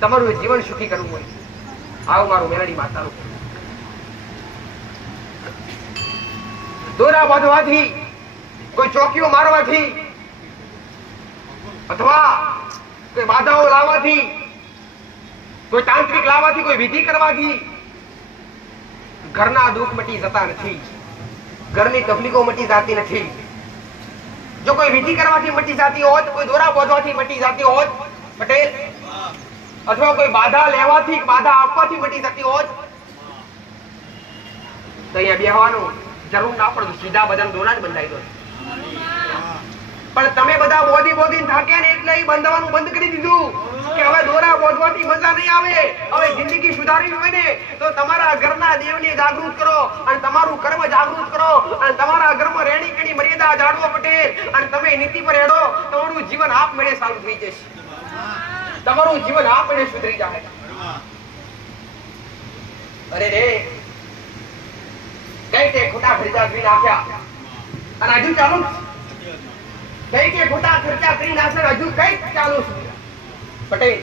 તમારું જીવન સુખી કરવું હોય. આવું મારું મેરડી માતાનું. દોરા બાંધવાથી, કોઈ ચોકીઓ મારવાથી અથવા કોઈ બાધાઓ લાવવાથી, કોઈ તાંત્રિક લાવવાથી, કોઈ વિધિ કરવાથી ઘરના દુઃખ મટી જતા નથી. ઘરની તકલીફો મટી જતી નથી. જો કોઈ વિધિ કરવાથી મટી જતી હોત, કોઈ દોરા બાંધવાથી મટી જતી હોત પટેલ, અથવા કોઈ બાધા લેવાથી, બાધા આપવાથી મટી જતી હોત તો અહીંયા બેહવાનું જરૂર ના પડતું. સીધા બધા દોરા જ બંધાઈ દો. પણ તમે બધા બોધી થાક્યા ને એટલે બંધવાનું બંધ કરી દીધું કે હવે દોરા બોધવાથી મજા નહીં આવે. હવે જિંદગી સુધારવી હોય ને તો તમારા ઘરના દેવને જાગૃત કરો અને તમારું કર્મ જાગૃત કરો અને તમારા ઘરમાં રેણી કેણી મર્યાદા જાળવો પટેલ. અને તમે નીતિ પર હેડો, તમારું જીવન આપમેળે સારું થઈ જશે. તમારું જીવન આપમેળે સુધરી જાય. અરે રે કઈ ખોટા ખર્ચા કરી નાખ્યા અને હજુ ચાલુ કઈ ખોટા ખર્ચા કરી નાખ્યા હજુ કઈ ચાલુ છે પટેલ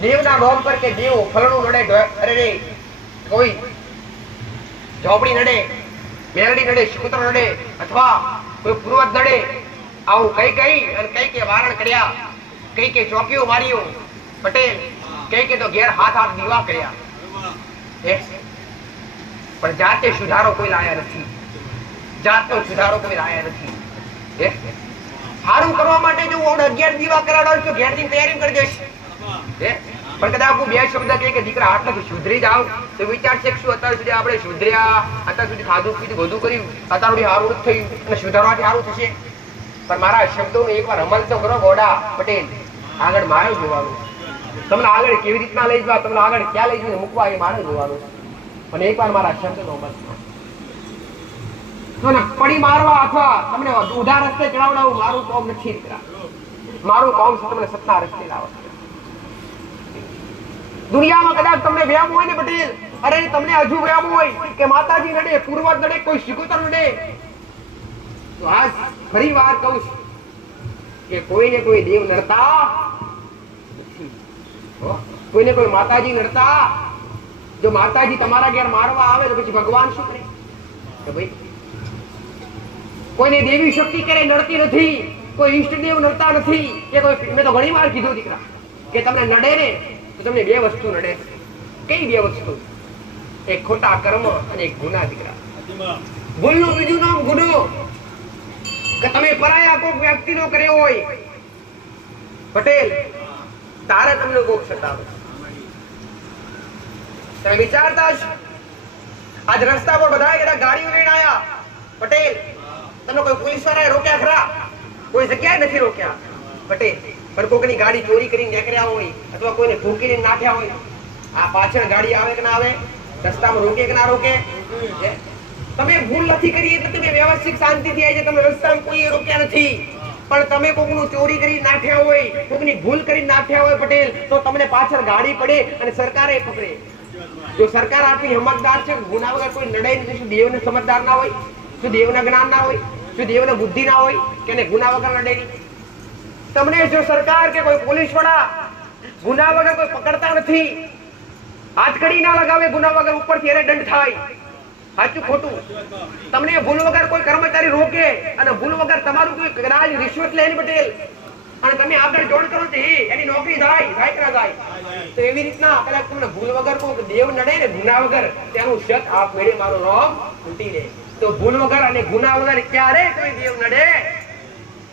દેવના નામ પર કે દેવ ફલણું નડે અરે રે કોઈ ઝોપડી નડે મેરડી નડે શિકુત્ર નડે અથવા કોઈ પૂર્વજ નડે આવું કઈ અને કઈ વારણ કર્યા કઈ ચોકીઓ માર્યો પટેલ કઈ તો ઘેર હાથ દીવા કર્યા પણ જાતે સુધારો કોઈ લાયા નથી જાતનો સુધારો કોઈ લાયા નથી સારું કરવા માટે જો 11 દીવા કરાવડાવ તો ઘેર ની તૈયારી કરી દેશે પણ કદાચ હું બે શબ્દ કે દીકરા આટલાથી સુધરી જાવ તો વિચારશે કે શું અત્યાર સુધી આપણે સુધર્યા અત્યાર સુધી ખાધું પીધું બધું કર્યું અત્યાર સુધી સારું થયું અને સુધારવાથી સારું થશે પણ મારા શબ્દોને એકવાર અમલ તો કરો ગોડા પટેલ આગળ મારે જોવાનું તમને આગળ કેવી રીતના લઈ જવા તમને આગળ ક્યાં લઈ જઈને મૂકવા એ મારે જોવાનું અને એકવાર મારા શબ્દનો અમલ કરો પડી મારવા અથવા તમને ઉધા રસ્તે ચડાવડાવું મારું કામ નથી દીકરા મારું કામ છે તમને સત્તા રસ્તે લાવવા દુનિયામાં કદાચ તમને વ્યામ હોય ને પટેલ અરે તમને હજુ વ્યામ હોય કે માતાજી નડે પૂર્વજ નડે કોઈ શિકોતર નડે તો આજ ફરી વાર કહું છું કે કોઈને કોઈ દેવ નડતા કોઈને કોઈ માતાજી નડતા જો માતાજી તમારા ઘેર મારવા આવે તો પછી ભગવાન શું કરે કે ભાઈ કોઈને દેવી શક્તિ કરે નડતી નથી કોઈ ઈષ્ટદેવ નડતા નથી કે કોઈ મેં તો ઘણી વાર કીધું દીકરા કે તમને નડે ને તો તમને બે વસ્તુ નડે કઈ બે વસ્તુ એક ખોટા કર્મ અને એક ગુના દીકરા ભૂલનું બીજું નામ ગુનો કે તમે પરાયા કોઈક વ્યક્તિનો કર્યો હોય પટેલ તારે તમને કોક સતાવે તમે વિચારતા છો આજ રસ્તા પર બધા ગાડીઓ લઈને આયા પટેલ તમને કોઈ પોલીસ વાળાએ રોક્યા ખરા કોઈ જગ્યાએ નથી રોક્યા પટેલ પણ કોઈની ગાડી ચોરી કરીને નીકળ્યા હોય અથવા કોઈને ભૂકીને નાખ્યા હોય આ પાછળ ગાડી આવે કે ના આવે રસ્તામાં રોકે કે ના રોકે તમે ભૂલ નથી કરી એટલે તમે વ્યવસ્થિત શાંતિથી આવી તમે રસ્તામાં કોઈ રોક્યા નથી પણ તમે કોકનું ચોરી કરી નાખ્યા હોય કોકની ભૂલ કરી નાખ્યા હોય પટેલ તો તમને પાછળ ગાડી પડે અને સરકારે પકડે જો સરકાર આપણી સમજદાર છે ગુના વગર કોઈ લડાઈ નથી શું દેવને સમજદાર ના હોય શું દેવને જ્ઞાન ના હોય શું દેવને બુદ્ધિ ના હોય કે એને ગુના વગર લડે તમને જો સરકાર કે કોઈ પોલીસ વાળા ગુના વગર કોઈ પકડતા નથી હાથકડી ના લગાવે ગુના વગર ઉપરથી એને દંડ થાય સાચું ખોટું તમને ભૂલ વગર કોઈ કર્મચારી રોકે અને ભૂલ વગર તમારું કોઈ કદાચ રિશ્વત લે પટેલ અને તમે આગળ જોડ કરો તો એની નોકરી થાય જાય તો એવી રીતના કદાચ તમને ભૂલ વગર કોઈ દેવ નડે ને ગુના વગર તેનું શત આપ મેળે મારો રોગ તૂટી રહે તો ભૂલ વગર અને ગુના વગર ક્યારે કોઈ દેવ નડે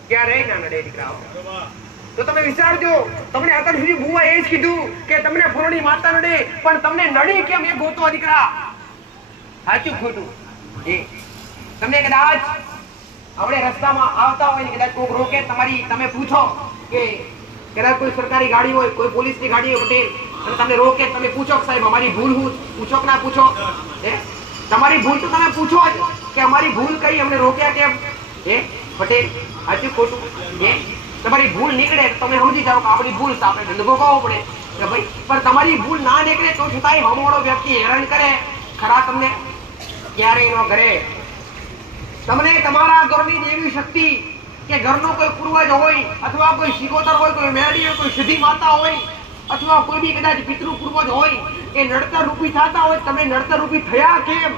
ક્યારે ના નડે દીકરાઓ તો તમે વિચારજો તમને અત્યાર સુધી બુઆ એ જ કીધું કે તમને ફરોની માતા નડે પણ તમને નડી કેમ એ ગોતો દીકરા સાચું ખોટું તમને કદાચ આપણે રસ્તામાં આવતા હોય ને કદાચ કોઈક રોકે તમે પૂછો કે કદાચ કોઈ સરકારી ગાડી હોય કોઈ પોલીસની ગાડી હોય પટેલ અને તમને રોકે તમે પૂછો કે સાહેબ અમારી ભૂલ હું પૂછો કે ના પૂછો તમારી ભૂલ તો તમે પૂછો જ કે અમારી ભૂલ કઈ અમને રોક્યા કેમ પટેલ સાચું ખોટું તમારી ભૂલ નીકળે તમે સમજી જાઓ કે આપણી ભૂલ આપણે દંડ ભોગવવો પડે કે ભાઈ પણ તમારી ભૂલ ના નીકળે તો છતાંય હમવાળો વ્યક્તિ હેરાન કરે ખરા તમને ક્યારેય ન કરે તમને તમારા ઘરની દેવી શક્તિ કે ઘરનો કોઈ પૂર્વજ હોય અથવા કોઈ શિકોતર હોય કોઈ મેરડી હોય કોઈ સિદ્ધિ માતા હોય અથવા કોઈ બી કદાચ પિતૃ પૂર્વજ હોય એ નડતર રૂપી થતા હોય તમે નડતર રૂપી થયા કેમ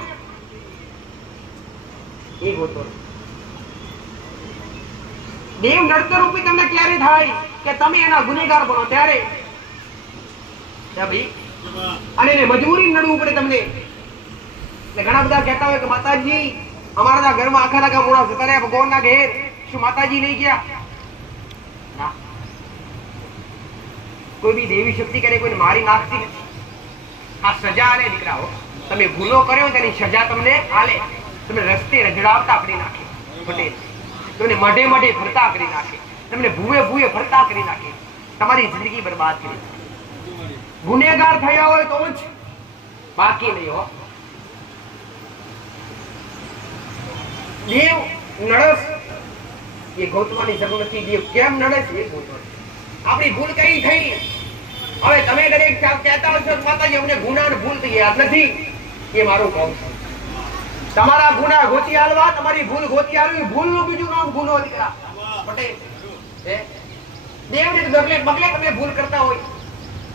એ ગોતો દેવ નડતર રૂપી તમને ક્યારે થાય કે તમે એના ગુનેગાર બનો ત્યારે ભાઈ અને એને મજબૂરી નડવું પડે તમને ઘણા બધા કહેતા હોય કે માતાજી અમારા ઘરમાં આખા મોડા જતા રહ્યા ભગવાનના ઘેર શું માતાજી લઈ ગયા કોઈ બી દેવી શક્તિ કરે કોઈને મારી નાખતી નથી આ સજા આલે દીકરાઓ તમે ભૂલો કર્યો તેની સજા તમને આલે તમને રસ્તે રજડાવતા કરી નાખે પટેલ તમને મઢે મઢે ફરતા કરી નાખે તમને ભૂએ ફરતા કરી નાખે તમારી જિંદગી બરબાદ કરી નાખે ગુનેગાર થયા હોય તો જ બાકી નહીં હો દેવ નડસ એ ગોતવાની જરૂર નથી દેવ કેમ નડે છે એ ગોતવાનું આપણી ભૂલ કઈ થઈ હવે તમે દરેક કહેતા હશો માતાજી અમને ગુના ને ભૂલ થઈ યાદ નથી એ મારું કામ છે તમારા ગુના ગોતી આલવા, તમારી ભૂલ ગોતી આલવી, ભૂલનું બીજું નામ ગુનો દીકરા. પટેલ હે દેવને બગલે તમે ભૂલ કરતા હોય,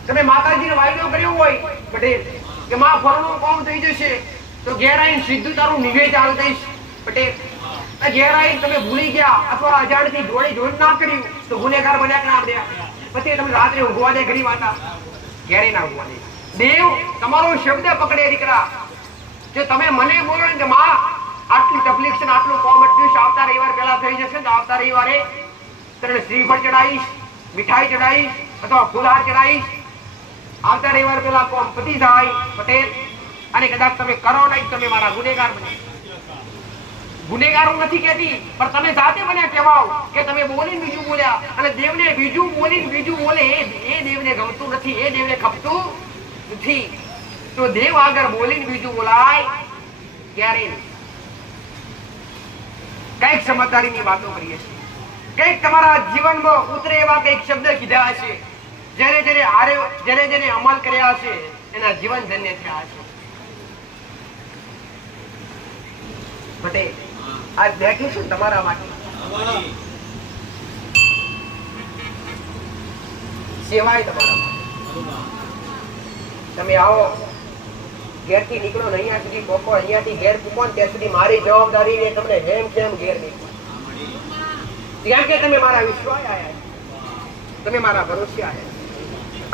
તમે માતાજીને વાયદો કર્યો હોય પટેલ કે માં ફરણું કામ થઈ જશે તો ઘેર આવીને સીધું તારું નિવેદ ચાલુ દઈશ પટેલ. ઘેર આવીને તમે ભૂલી ગયા અથવા અજાણથી જોડી ના કર્યું તો ગુનેગાર બન્યા કે ના બન્યા. પછી તમે રાત્રે ઊંઘવા દે ઘણી વાતા ઘેરે ના ઊંઘવા દે. દેવ તમારો શબ્દ પકડે દીકરા કે તમે મને બોલો ને કે માં આટલી તકલીફ છે ને આટલું કોમ અટક્યું છે, આવતા રવિવાર પહેલા થઈ જશે તો આવતા રવિવારે તને શ્રીફળ ચડાવીશ, મીઠાઈ ચડાવીશ અથવા ફૂલહાર ચડાવીશ, આવતા રવિવાર પહેલા કોમ પતી જાય પટેલ. અને કદાચ તમે કરો નહીં તમે મારા ગુનેગાર બન્યા. ગુનેગારો નથી કહેતી પણ તમે જાતે મને કહેવાઓ કે તમે બોલીને બીજું બોલ્યા અને દેવને બીજું બોલીને બીજું બોલે એ દેવને ગમતું નથી, એ દેવને ખપતું નથી. તો દેવ આગળ બોલીને બીજું બોલાય ક્યારે નહીં. કઈક સમજદારીની વાતો કરીએ છીએ, કઈક તમારા જીવનમાં ઉતરે એવા કઈક શબ્દ કીધા હશે, જેને અમલ કર્યા હશે એના જીવન ધન્ય થયા હશે. પટેલ આજ બેઠું છું તમારા માટે, સેવાય તમારા માટે. તમે આવો ઘેરથી નીકળો ને અહીંયા સુધી પોકો, અહીંયાથી ઘેર પૂકો ત્યાં સુધી મારી જવાબદારી ને તમને હેમ ખેમ ઘેર નીકળો. કેમ કે તમે મારા વિશ્વાસ આયા, તમે મારા ભરોસે આયા.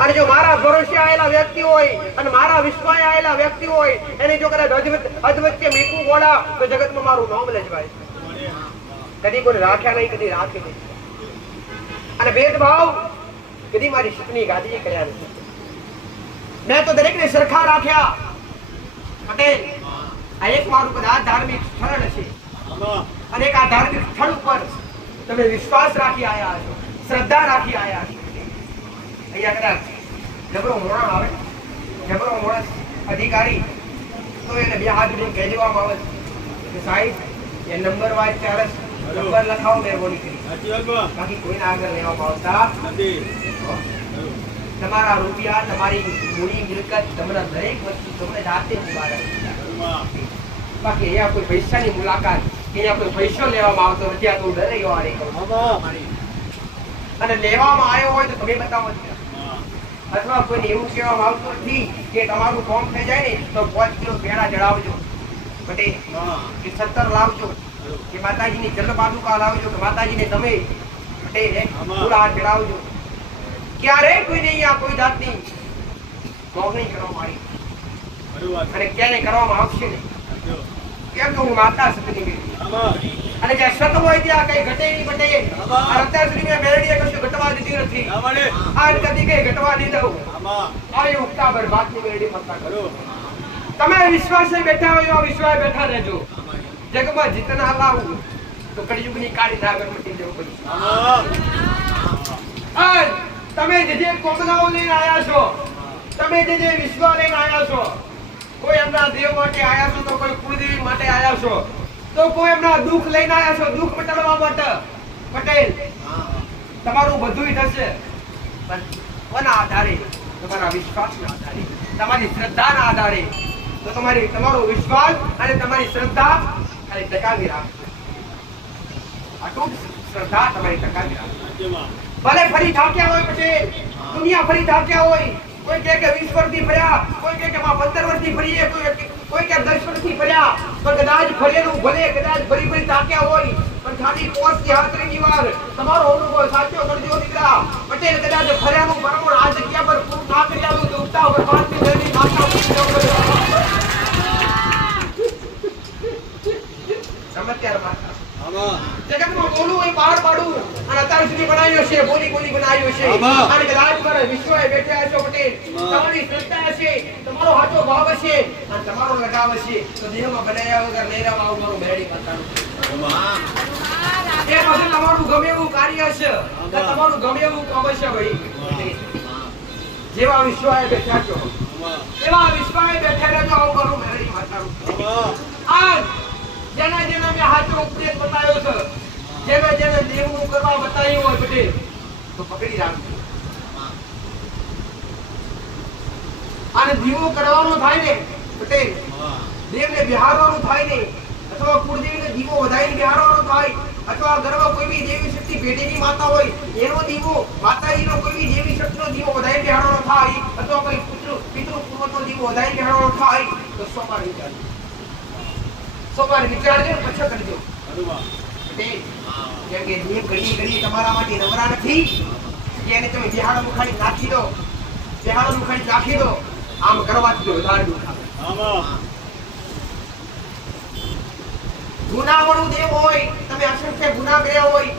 અને જો મારા ભરોસે આયેલા વ્યક્તિ હોય અને મારા વિશ્વાસ આયેલા વ્યક્તિ હોય એને જો કદાચ અધવચ્ચે મીઠું ગોળા તો જગતમાં મારું નામ લજવાય. કદી કોઈ રાખ્યા નહીં, કદી રાખે નહીં. અને ભેદભાવ કદી મારી સુખની ગાદી કર્યા નથી. મેં તો દરેકને સરખા રાખ્યા પટેલ. આ એક મારું કદાચ ધાર્મિક સ્થળ છે અને એક આ ધાર્મિક સ્થળ ઉપર તમે વિશ્વાસ રાખી આયા છો, શ્રદ્ધા રાખી આયા છો. અહીંયા કદાચ જબરો મોણા આવે, જબરો મોણસ અધિકારી તો એને બે હાથ જોડીને કહી દેવામાં આવે કે સાહેબ એ નંબર વાઇઝ ચારસ નંબર લખાવો મહેરબાની કરી, બાકી કોઈને આગળ લેવામાં આવતા નથી. તમારા રૂપિયા, તમારી મૂડી મિલકત, તમારા દરેક વસ્તુ તમને જાતે ઉભારે. બાકી અહીંયા કોઈ પૈસાની મુલાકાત, અહીંયા કોઈ પૈસો લેવામાં આવતો નથી. આ તો ડરે ગયો અને લેવામાં આવ્યો હોય તો તમે બતાવો અથવા કોઈને એવું કહેવામાં આવતું નથી કે તમારું કામ થઈ જાય ને તો 5 કિલો પેડા ચડાવજો પટેલ, કે 17 લાવજો, કે માતાજીની જલ પાદુકા લાવજો, કે માતાજીને તમે પટેલ ફૂલહાર ચડાવજો. ક્યારે કોઈને અહીંયા કોઈ જાતની કામ નહીં કરવામાં આવી અને ક્યારે કરવામાં આવશે નહીં. કેમ કે હું માતા સતની બેટી અને જ્યાં સત હોય ત્યાં કઈ ઘટે નહીં પટેલ. અત્યાર સુધી મેં મેરડીએ કશું ઘટવા દીધી નથી, આજ કદી કઈ ઘટવા નહીં દઉં. આવી ઉગતા બરબાદની મેરડી ફરતા કરો. તમે વિશ્વાસે બેઠા હોય, વિશ્વાસ બેઠા રહેજો. જગમાં જીતના લાવું તો કળિયુગની કાળી ધાગર મટી જવું પડશે. તમે જે કોમનાઓ લઈને આયા છો, તમે જે વિશ્વાસ લઈને આયા છો, કોઈ એમના દેવ માટે આયા છો તો કોઈ કુળદેવી માટે આયા છો તો કોઈ એમના દુઃખ લઈને આયા છો, દુઃખ મટાડવા માટે પટેલ. તમારું બધું થશે પણ કોના આધારે? તમારા વિશ્વાસના આધારે, તમારી શ્રદ્ધાના આધારે. તો તમારો વિશ્વાસ અને તમારી શ્રદ્ધા ખાલી ટકાવી રાખજો. અટૂટ શ્રદ્ધા તમારી ટકાવી રાખજો. ભલે ફરી થાક્યા હોય પટેલ, દુનિયા ફરી થાક્યા હોય, કોઈ કહે કે 20 વર્ષથી ફર્યા, કોઈ કહે કે 15 વર્ષથી ફરીએ, કોઈ કે 10 વર્ષથી ફર્યા, પણ કદાચ ફરેલું ભલે કદાચ ફરી થાક્યા હોય પણ ખાલી 5 થી 7 વાર તમારો અનુભવ સાચો કરજો દીકરા પટેલ. કદાચ ફર્યાનું પરમણ આ જગ્યા પર પૂરું ના કરી આવ્યું તો ઉગતા ઉપર 5 થી 10 ની માતા સમજ્યા માતા. જગતમાં બોલું હોય બહાર પાડું અને અત્યાર સુધી બનાવ્યો છે, બોલી બનાવ્યો છે. અને કદાચ મારા વિશ્વાએ બેઠા છો પટેલ, તમારી શ્રદ્ધા હશે, તમારો સાચો ભાવ હશે અને તમારો લગાવ હશે તો દેહમાં બનાવ્યા વગર નહીં રહેવા આવું મારું મેરડી કરતાનું. એ પછી તમારું ગમે એવું કાર્ય છે કે તમારું ગમે એવું અવશ્ય ભાઈ જેવા વિશ્વાએ બેઠા છો એવા વિશ્વાએ બેઠા રહેજો આવું મારું મેરડી કરતાનું. આ જેને મેં હાથો ઉપદેશ બતાવ્યો છે, જેને દેવું કરવા બતાવ્યું હોય પટેલ તો પકડી રાખજો. અને દીવો કરવાનો થાય ને પટેલ, દેવને બિહારવાનું થાય નહીં, અથવા કુળદેવીને દીવો વધારીને બિહારવાનો થાય, અથવા ઘરમાં કોઈ બી દેવી શક્તિ પેઢીની માતા હોય એનો દીવો, માતાજીનો કોઈ બી દેવી શક્તિનો દીવો વધારીને બિહારવાનો થાય, અથવા કોઈ પિતૃ પૂર્વજનો દીવો વધારીને બિહારવાનો થાય, તો સોમવાર વિચારજો, પછી કરજો. કેમ કે દેવ ઘડી ઘડી તમારા માટે નવરા નથી કે એને તમે બિહારો મુખાડી નાખી દો, બિહારો મુખાડી નાખી દો, આમ કરવાથી વધારે દુઃખ આવે. ગુનાવાળું દેવ હોય, તમે અસંખ્ય ગુના કર્યા હોય,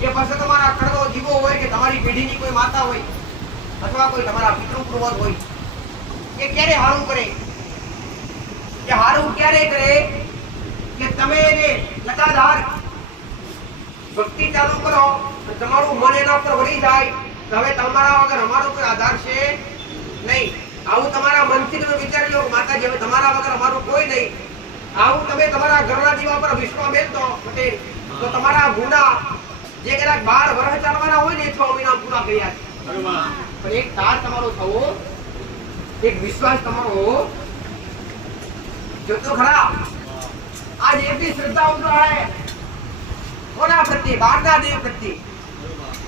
કે પછી તમારા કડવો જીવો હોય, કે તમારી પેઢીની કોઈ માતા હોય, અથવા કોઈ તમારા પિતૃ પૂર્વજ હોય, એ ક્યારે હારું કરે? કે હારું ક્યારે કરે? કે તમે એને લગાતાર ભક્તિ ચાલુ કરો, તમારું મન એના પર વળી જાય, હવે તમારા વગર અમારો કોઈ આધાર છે નહીં. આવું તમારા મનથી તમે વિચારી લો, માતાજી હવે તમારા વગર અમારું કોઈ નહીં. આવું તમે તમારા ઘરના દીવા પર વિશ્વાસ બેસતો પટેલ, તો તમારા ગુના જે કદાચ 12 વર્ષ ચાલવાના હોય ને 6 મહિના પૂરા કર્યા છે. પણ એક તાર તમારો થવો, એક વિશ્વાસ તમારો જોતો ખરા. आज એટલી શ્રદ્ધા ઉતરા है કોના પ્રત્યે? બારના દેવ પ્રત્યે.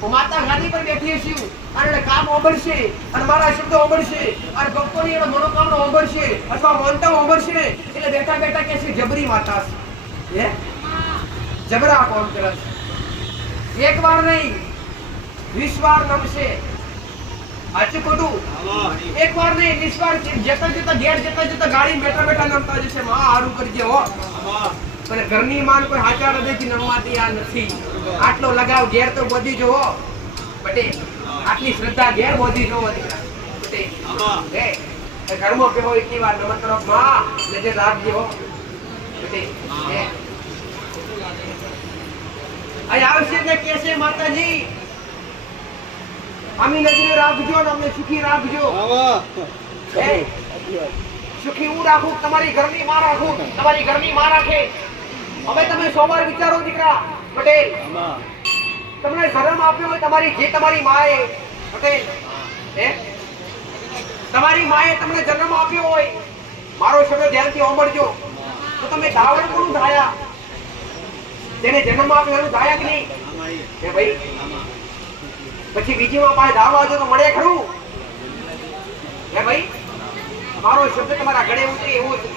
હું માતા ગાદી પર બેઠી છું અને કામ ઓબળશે અને મારા શબ્દો ઓબળશે અને ભક્તોની એનો મનોકામના ઓબળશે અથવા મોનતા ઓબળશે, એટલે બેઠા બેઠા કે છે જબરી માતા છે, જબરા કોમ કરે છે. એક વાર નહીં 20 વાર નમશે. સાચું ખોટું? એક વાર નહીં 20 વાર. જતા જતા ઘેર જતા જતા ગાડી બેઠા બેઠા નમતા જશે, માં હારું કરજે હો. પણ ઘરની માન કોઈ હાચા હૃદયથી નમવાતી આ નથી. આટલો લગાવ ઘેર તો બોધી જો પટેલ, આટલી શ્રદ્ધા ઘેર બોધી જો પટેલ. ઘરમાં કેવો એટલી વાર નમન કરો, માં નજર રાખજો પટેલ. અહીં આવશે ને કેસે માતાજી અમે નજરે રાખજો ને અમને સુખી રાખજો. સુખી હું રાખું, તમારી ઘરની માં રાખું, તમારી ઘરની માં રાખે. હવે તમે સોમવાર વિચારો દીકરા પટેલ, તમને જન્મ આપ્યો હોય તમારી જે તમારી માએ પટેલ, તમારી માએ તમને જન્મ આપ્યો હોય, મારો શબ્દ ધ્યાનથી સાંભળજો, તો તમે ધાવણ કોનું ધાયા? તેને જન્મ આપ્યો એનું ધાયા કે નહીં? હે ભાઈ, પછી બીજી માં પાસે ધાવા જો તો મળે ખરું? હે ભાઈ, મારો શબ્દ તમારા ગળે ઉતરે એવો છે.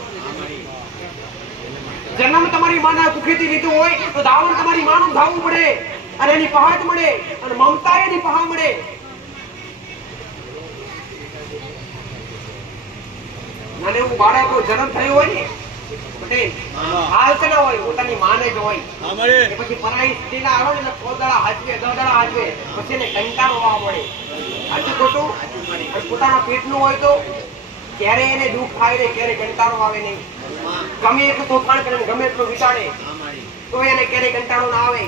જન્મ તમારી માના કુખેથી લીધું હોય તો ધાવણ તમારી માનું ધાવવું પડે, અને એની પહાડ મળે, અને મમતા એની પહાડ મળે. નાને એવું બાળકનો જન્મ થયો હોય ને પટેલ, હાલ કે ના હોય, પોતાની માને જ હોય. પછી પરાઈ સ્ત્રીના આવે ને 4 દાડા હાચવે, 10 દાડા હાચવે, પછી એને કંટાળો આવવા મળે. સાચું ખોટું? પોતાના પેટનું હોય તો ક્યારે એને દુઃખ થાય ને ક્યારે કંટાળો આવે નહીં. ગમે એટલું તોફાન કરે, ગમે એટલું વિચારે, તો એને ક્યારે કંટાળો ના આવે.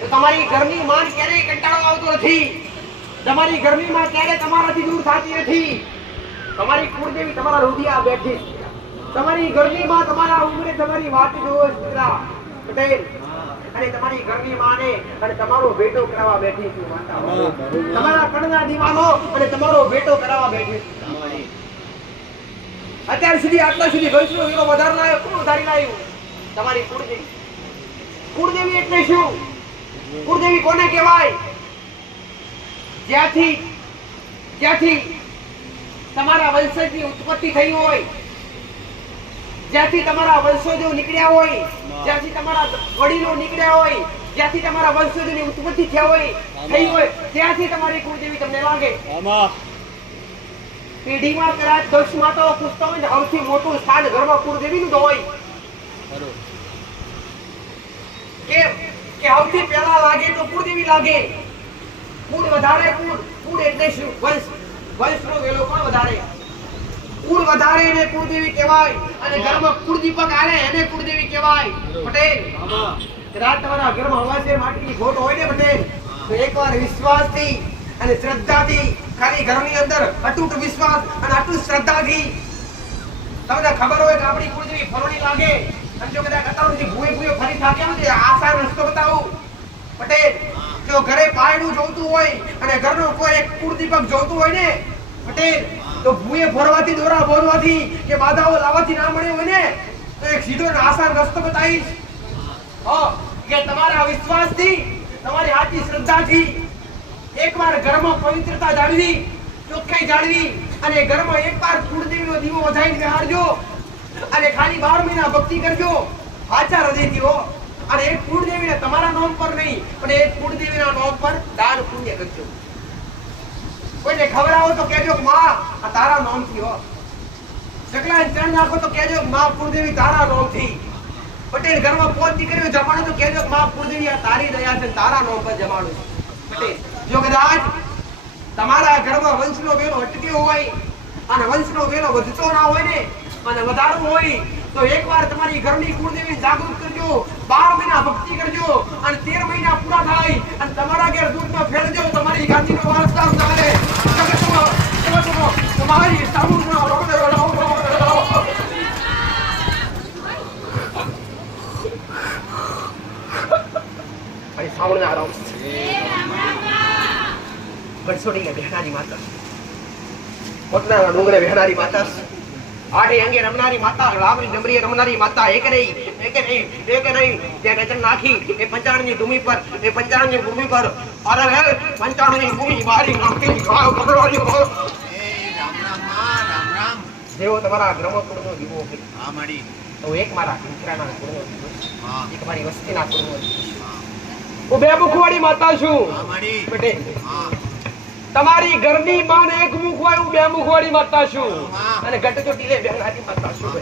તો તમારી ઘરની માં ક્યારે કંટાળો આવતો નથી. તમારી ઘરની માં ક્યારે તમારાથી દૂર થતી નથી. તમારી કુળદેવી તમારા હૃદય બેઠી, તમારી ઘરની માં તમારા ઉમરે તમારી વાત જોવે પટેલ, અને તમારી ઘરની માને અને તમારો ભેટો કરાવવા બેઠી છે માતા. તમારા કણના દીવાનો અને તમારો ભેટો કરાવવા બેઠી છે. અત્યાર સુધી આટલા સુધી વૈષ્ણવ વીરો વધારે લાવ્યો, કોણ વધારી લાવ્યું? તમારી કુળદેવી. કુળદેવી એટલે શું? કુળદેવી કોને કહેવાય? જ્યાંથી તમારા વંશજની ઉત્પત્તિ થઈ હોય, જ્યાંથી તમારા વંશજો નીકળ્યા હોય, જ્યાંથી તમારા વડીલો નીકળ્યા હોય, જ્યાંથી તમારા વંશજોની ઉત્પત્તિ થઈ હોય, ત્યાંથી તમારી કુળદેવી તમને લાગે. પેઢીમાં કદાચ 10 માતાઓ પૂછતા હોય ને સૌથી મોટું સ્થાન ઘરમાં કુળદેવીનું જ હોય. કે સૌથી પહેલા લાગે તો કુળદેવી લાગે. કુળ વધારે, કુળ એટલે શું? વંશનો વેલો પણ વધારે. કુળ વધારે એને કુળદેવી કહેવાય, અને ઘરમાં કુળદીપક આલે એને કુળદેવી કહેવાય. પટેલ, રાત તમારા ઘરમાં હવાસે માટીની ખોટ હોય ને પટેલ, તો એકવાર વિશ્વાસથી અને શ્રદ્ધાથી, ખાલી ઘરની અંદર અતૂટ વિશ્વાસ અને અતૂટ શ્રદ્ધાથી તમને ખબર હોય કે આપણી કુળદેવી ફરોણી લાગે, અને જો કદાચ અતારુથી ભૂએ ફરી થાકે ને આસાન રસ્તો બતાવું પટેલ, જો ઘરે પાયણું જોતું હોય અને ઘરનો કોઈ એક કુળદીપક જોતું હોય ને પટેલ, તો ભૂએ ફરવાથી દોરા બોલવાથી કે બાધાઓ લાવવાથી ના મળે હોય ને તો એક સીધો ને આસાન રસ્તો બતાવીશ. કે તમારા વિશ્વાસથી, તમારી સાચી શ્રદ્ધાથી એકવાર ઘરમાં પવિત્રતા જાળવી, ચોખ્ખાઈ જાળવી અને ઘરમાં એકવાર કુળદેવીનો દીવો વધાઈને બેહાડજો અને ખાલી 12 મહિના ભક્તિ કરજો સાચા હૃદયથી હો. અને એક કુળદેવીને તમારા નામ પર નહીં પણ એક કુળદેવીના નામ પર દાન પુણ્ય કરજો. કોઈને ખવડાવો તો કહેજો માં આ તારા નામથી હો. સકલાને ચણ નાખો તો કહેજો માં કુળદેવી તારા નામથી. પટેલ ઘરમાં પોત દીકરીઓ જમાડો તો કહેજો માં કુળદેવી આ તારી દયા છે તારા નામ પર જમાડો. પટેલ જો કદાચ તમારા ઘરમાં વંશનો વેલો અટક્યો હોય અને વંશનો વેલો વધતો ના હોય ને અને વધારવો હોય તો એકવાર તમારી ઘરની કુળદેવી જાગૃત કરજો, 12 મહિના ભક્તિ કરજો અને 13 મહિના પૂરા થાય અને તમારા ઘેર દૂધમાં ફેરજો. તમારી ગાદીનો વારસદાર ચાલે જગતમાં તમારી સામુમાં સાવણના આરામ ગણસોડી બેહનારી માતા, પોતના ડુંગરે બેહનારી માતા, આઠે અંગે રમનારી માતા, રામની ડમરીએ રમનારી માતા, એક નહીં તે રચન નાખી એ પંચાણની ભૂમિ પર, એ પંચાણની ભૂમિ પર અરે હે પંચાણની ભૂમિ મારી નાખી ગાવ કબરવાળી હો. રામ જેવો તમારા ગ્રહકુળનો દીવો છે હા માડી તો એક મારા મિત્રના કુળનો દીવો હા એક મારી વસ્તીના કુળનો દીવો. હું બે મુખવાળી માતા છું હા માડી પટેલ હા. તમારી ઘરની માં એક મુખ હોય હું બે મુખવાળી માતા છું અને ગટચોટીલે બેહનારી માતા છું.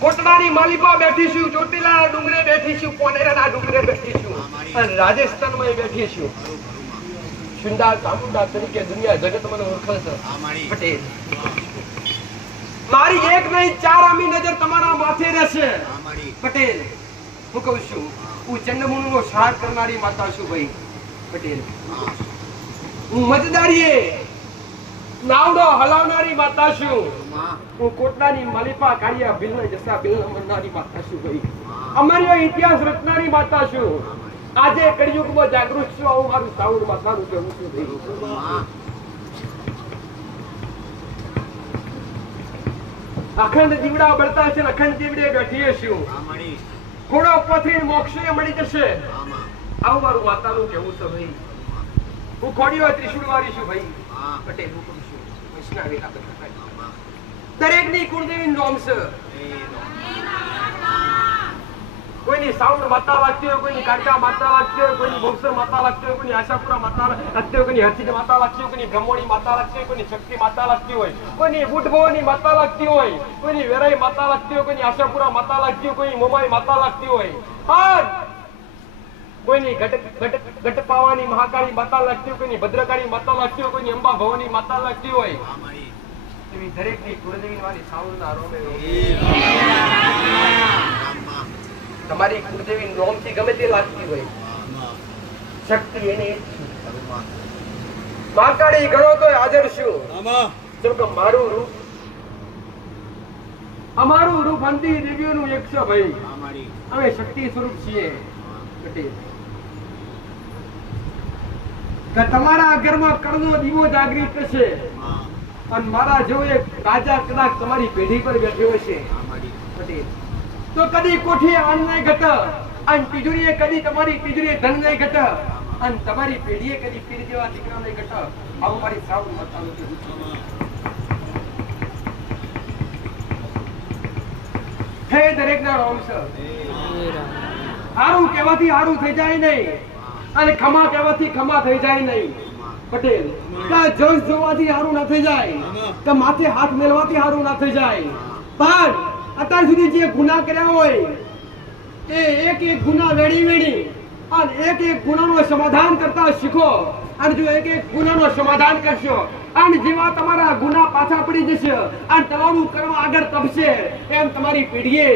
કોટડાની માલિપા બેઠી છું, ચોટીલાના ડુંગરે બેઠી છું, પોનેરાના ડુંગરે બેઠી છું અને રાજસ્થાનમાં બેઠી છું. સુંદર ચામુંડા તરીકે દુનિયા જગત મને ઓળખે છે પટેલ. મારી એક નહીં 4 આમી નજર તમારા માથે રહેશે પટેલ. હું કહું છું હું ચંડમુંડનો સંહાર કરનારી માતા છું ભાઈ પટેલ. હું મતદારીએ નાવડો હલાવનારી માતા છું. હું કોટડાની માલિપા કાળિયા બિલના જસા બિલના મનનારી માતા છું ભાઈ. અમારો ઇતિહાસ રચનારી માતા છું. આજે કળિયુગમાં જાગૃત છું આવું મારું સાઉન્ડ માતાનું કહેવું છું ભાઈ. અખંડ જીવડા બળતા છે, અખંડ જીવડે બેઠીએ છું. ઘોડો પથરી મોક્ષે મળી જશે આવું મારું માતાનું કહેવું છે ભાઈ. હું ખોડીઓ ત્રિશુળ વાળી છું ભાઈ પટેલ. હું કહું છું વૈષ્ણવેલા બધા દરેકની કુળદેવી નામ છે. કોઈની સાઉન્ડ માતા લાગતી હોય, કોઈની કાળકા માતા લાગતી હોય, કોઈની બહુસર માતા લાગતી હોય, કોઈની આશાપુરા માતા લાગતી હોય, કોઈની હરસિદ્ધ માતા લાગતી હોય, કોઈની બ્રહ્મોણી માતા લાગતી હોય, કોઈની શક્તિ માતા લાગતી હોય, કોઈની બુટભવાની માતા લાગતી હોય, કોઈની વેરાઈ માતા લાગતી હોય, કોઈની આશાપુરા માતા લાગતી હોય, કોઈની મોમાઈ માતા લાગતી હોય, કોઈની ગટપાવાની મહાકાળી માતા લાગતી હોય, કોઈની ભદ્રકાળી માતા લાગતી હોય, કોઈની અંબા ભવાની માતા લાગતી હોય. એવી દરેકની કુળદેવી વાળી સાઉન્ડના રોમે તમારી કુળદેવી નોમથી ગમે તે લાગતી હોય શક્તિ એની મહાકાળી ગણો તો હાજર છું. જેમ કે અમારું રૂપ અંતિ દેવીઓનું એક છે ભાઈ. અમે શક્તિ સ્વરૂપ છીએ. તમારા ઘરમાં કળનો દીવો જાગૃત છે અને મારા જેવો એક રાજા કદાચ તમારી પેઢી પર બેઠો હશે પટેલ તો કદી કોઠીએ અન્ન નહીં ઘટ અને તિજોરીએ કદી તમારી તિજોરીએ ધન નહીં ઘટ અને તમારી પેઢીએ કદી પીર જેવા દીકરા નહીં ઘટ આવું મારી સાઉન્ડ માતાનું કહેવું છે. દરેકના રોમ છે. હારું કહેવાથી હારું થઈ જાય નહીં અને ખમા કહેવાથી ખમા થઈ જાય નહીં પટેલ. જોશ જોવાથી હારું ના થઈ જાય કે માથે હાથ મેળવાથી હારું ના થઈ જાય. પણ અત્યાર સુધી જે ગુના કર્યા હોય એ એક એક ગુના વેડી અને એક એક ગુનાનો સમાધાન કરતા શીખો. અને જો એક એક ગુનાનો સમાધાન કરશો અને જેવા તમારા ગુના પાછા પડી જશે અને તમારું કર્મ આગળ તપશે એમ તમારી પેઢીએ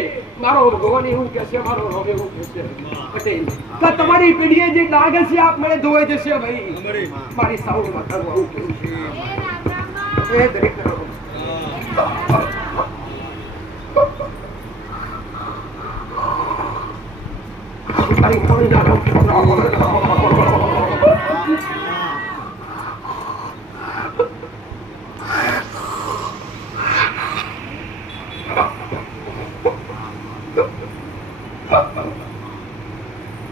મારો ભગવાન એવું કહેશે, મારો રોગ એવું કહેશે પટેલ કે તમારી પેઢીએ જે દાગ છે આપ મને ધોવાઈ જશે ભાઈ. મારી સાઉન્ડ માતાનું આવું કેવું છે એ દરેક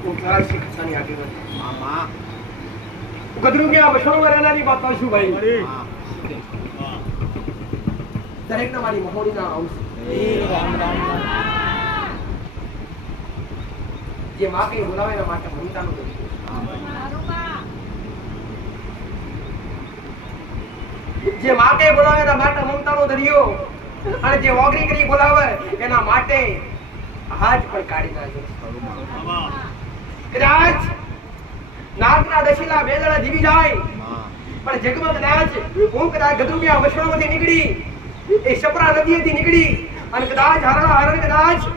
હું ધરાવશી કક્ષાની આગેવાન ગદરું કે આ વસણમાં રહેનારી વાત છું ભાઈ દરેક ના મારી મહોડીના આવશે જે માં કઈ બોલાવે એના માટે મમતાનું જે માં કઈ બોલાવે એના માટે મમતાનો દરિયો અને જે ઓગરી કરી બોલાવે એના માટે હાથ પણ કાઢી નાખે કદાચ નાગના દશીલા બે જણા જીવી જાય પણ જગમાં કદાચ હું કદાચ ગદરુમિયા વસણોમાંથી નીકળી એ સપરા નદીએથી નીકળી અને કદાચ હરણ કદાચ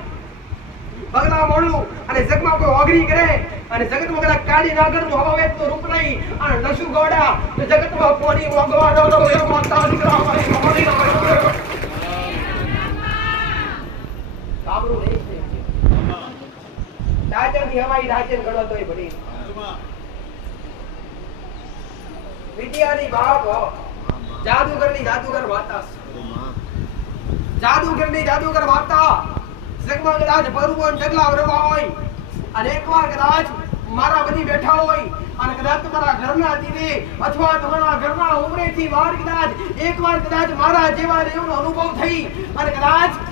બગલા મોડું અને જગમાં કોઈ ઓગરી કરે અને જગતમાં કદાચ કાળી નાગરનું હવાવેતનું રૂપ નહીં અને નસુ ગોડા તો જગતમાં પોણી ઓગવાનો નો એ માતા દીકરા મારી મોડી નો કાબરું નહીં છે રાજાની હવાઈ રાજન ગણો તોય ભણી વિદ્યાની બાપ જાદુગરની જાદુગર વાતા જાદુગર વાતા જગમાં કદાચ ભરવું ઢગલા વરવા હોય અને એકવાર કદાચ મારા બધી બેઠા હોય અને કદાચ તમારા ઘરના દીવે અથવા તમારા ઘરના ઉમરેથી વાર કદાચ એકવાર કદાચ મારા જેવા દેવનો અનુભવ થઈ અને કદાચ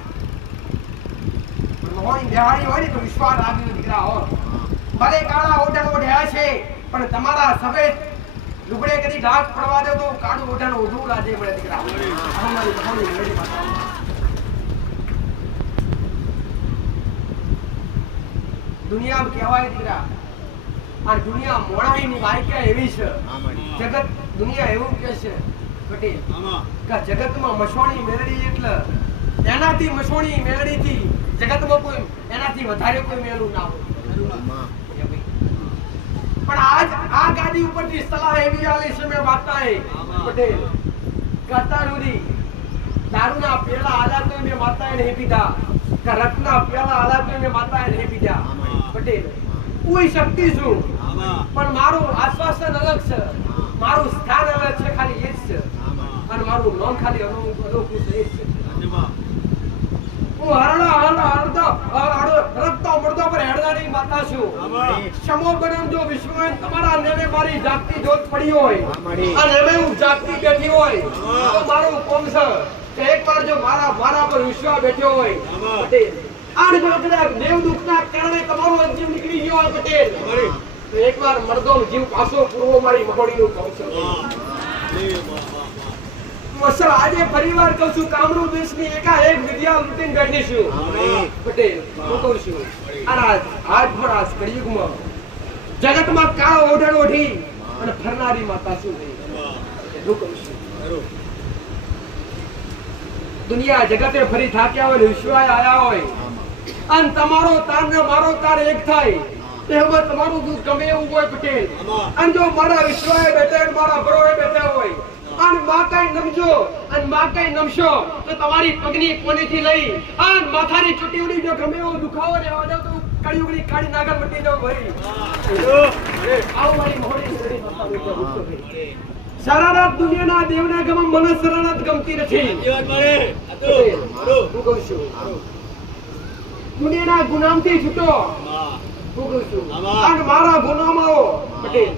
મોહની દેહાડી હોય ને તો વિશ્વાસ આવ્યો દીકરા હો ભલે કાળા ઓઢણ ઓઢ્યા છે પણ તમારા સફેદ લુગડે કદી ડાક પડવા દે તો કાળું ઓઢણ ઓઢું લાજે મળે દીકરા અમારી મોહની મેળી માતા દુનિયા કહેવાય દીકરા આ દુનિયા મોણાઈની વાયકા એવી છે જગત દુનિયા એવું કે છે પટેલ કે જગતમાં મસોણી મેળડી એટલે એનાથી મસોણી મેળડીથી જગતમાં કોઈ એનાથી વધારે કોઈ મેળું ના હોય પણ આજ આ ગાદી ઉપરથી સલાહ એવી આલી છે મે વાતાએ પટેલ કતારુરી દારૂના પેલા આલા તો મે માતાએ નહીં પીધા કરકના પેલા આલા તો મે માતાએ નહીં પીધા પટેલ કોઈ શક્તિ છું પણ મારું આશ્વાસન અલગ છે મારું સ્થાન અલગ છે ખાલી એ જ છે અને મારું નામ ખાલી અનોખું છે એ જ છે હું રખતો મરદો પર હેડનારી માતા છું સમો બનમ જો વિશ્વમાં તમારા નેમે મારી જાગતી જોત પડી હોય અને હવે હું જાગતી બેઠી હોય તો મારું કોમ છે એકવાર જો મારા પર વિશ્વાસ બેઠ્યો હોય પટેલ આજ જો કદાચ દેવ દુઃખના કારણે તમારો જીવ નીકળી ગયો હોય પટેલ તો એકવાર મરદો જીવ પાછો પૂરવો મારી મહોડીનું કામ છે મસલ આજે ફરીવાર કહું છું કામરૂ દેશની એકાએક વિદ્યા લૂટીને બેઠી છું પટેલ હું કહું છું આજ પણ કળિયુગમાં જગતમાં કાળો ઓઢણ ઓઢી અને ફરનારી માતા શું થઈ હું કહું છું દુનિયા જગતે ફરી થાક્યા હોય વિશ્વાય આયા હોય અને તમારો તાર ને મારો તાર એક થાય એમાં તમારું દુઃખ ગમે એવું હોય પટેલ અને જો મારા વિશ્વાય બેઠા મારા બરોએ બેઠા હોય અને માં કઈ નમજો અને માં કઈ નમશો તો તમારી પગની કોણીથી લઈ અને માથાની ચૂંટીઓની જો ગમે એવો દુખાવો રહેવા દો તો કળિયુગની કાળી નાગર મટી જાવ ભાઈ આવો મારી મોહની ઘડી ભાઈ સારા રાત દુનિયાના દેવના ગમ મને શરણાત ગમતી નથી હું કહું છું દુનિયાના ગુનામથી છૂટો હું કહું છું અને મારા ગુનામાં પટેલ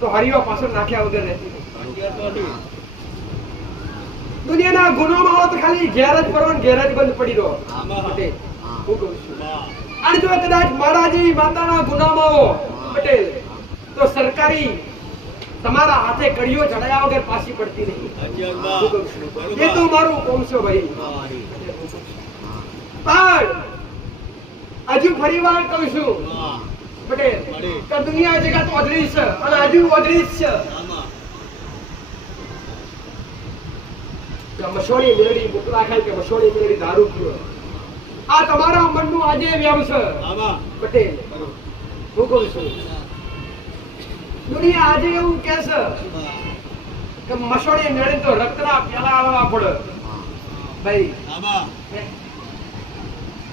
તો હરિયો પાછળ નાખ્યા વગર રહેતી નથી દુનિયાના ગુનામાં આવો તો ખાલી ઘેર જ પરવાનું ઘેર જ બંધ પડી રહો પટેલ હું કહું છું અને જો કદાચ મારા જેવી માતાના ગુનામાં આવો પટેલ તો સરકારી તમારા હાથે કડીઓ ચડાયા વગર પાછી પડતી નહીં એ તો મારું કોમ છે ભાઈ પણ હજુ ફરીવાર કહું છું પટેલ કે દુનિયા જગત ઓધરી છે અને હજુ ઓધરી છે મસોણી મેળડી બુકલા ખાય કે મસોણી મેળડી દારૂ પીવો આ તમારા મનનું આજે વ્યમ છે પટેલ હું કહું છું દુનિયા આજે એવું કે છે કે મસોણી મેળડી તો રક્તના પ્યાલા આવવા પડે ભાઈ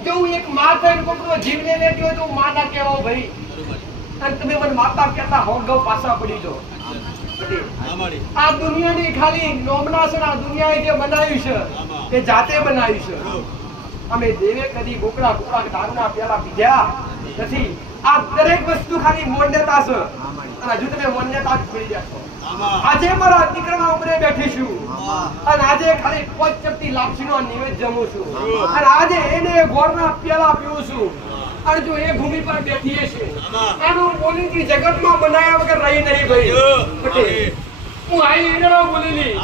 જો એક માતા કોકનો જીવને લેતી હોય તો માં ના કહેવો ભાઈ અને તમે મને માતા કહેતા હો ગૌ પાછા પડી જો આ દુનિયાની ખાલી નોમના છે આ દુનિયાએ જે બનાવ્યું છે તે જાતે બનાવ્યું છે અમે દેવે કદી બોકડા દારૂના પ્યાલા પીધા નથી આ દરેક વસ્તુ ખાલી મોન્યતા છે અને હજુ તમે મોન્યતા જ ભૂલી જશો. આજે મારા દીકરાના ઉંમરે બેઠી છું અને આજે ખાલી પોચ ચપટી લાપસીનો નિવેદ જમું છું અને આજે એને ગોળના પ્યાલા પીવું છું અને જો એ ભૂમિ પર બેઠી છે એનું બોલીથી જગતમાં બનાયા વગર રહી નહીં ભાઈ પટેલ. હું આઈ એને બોલીલી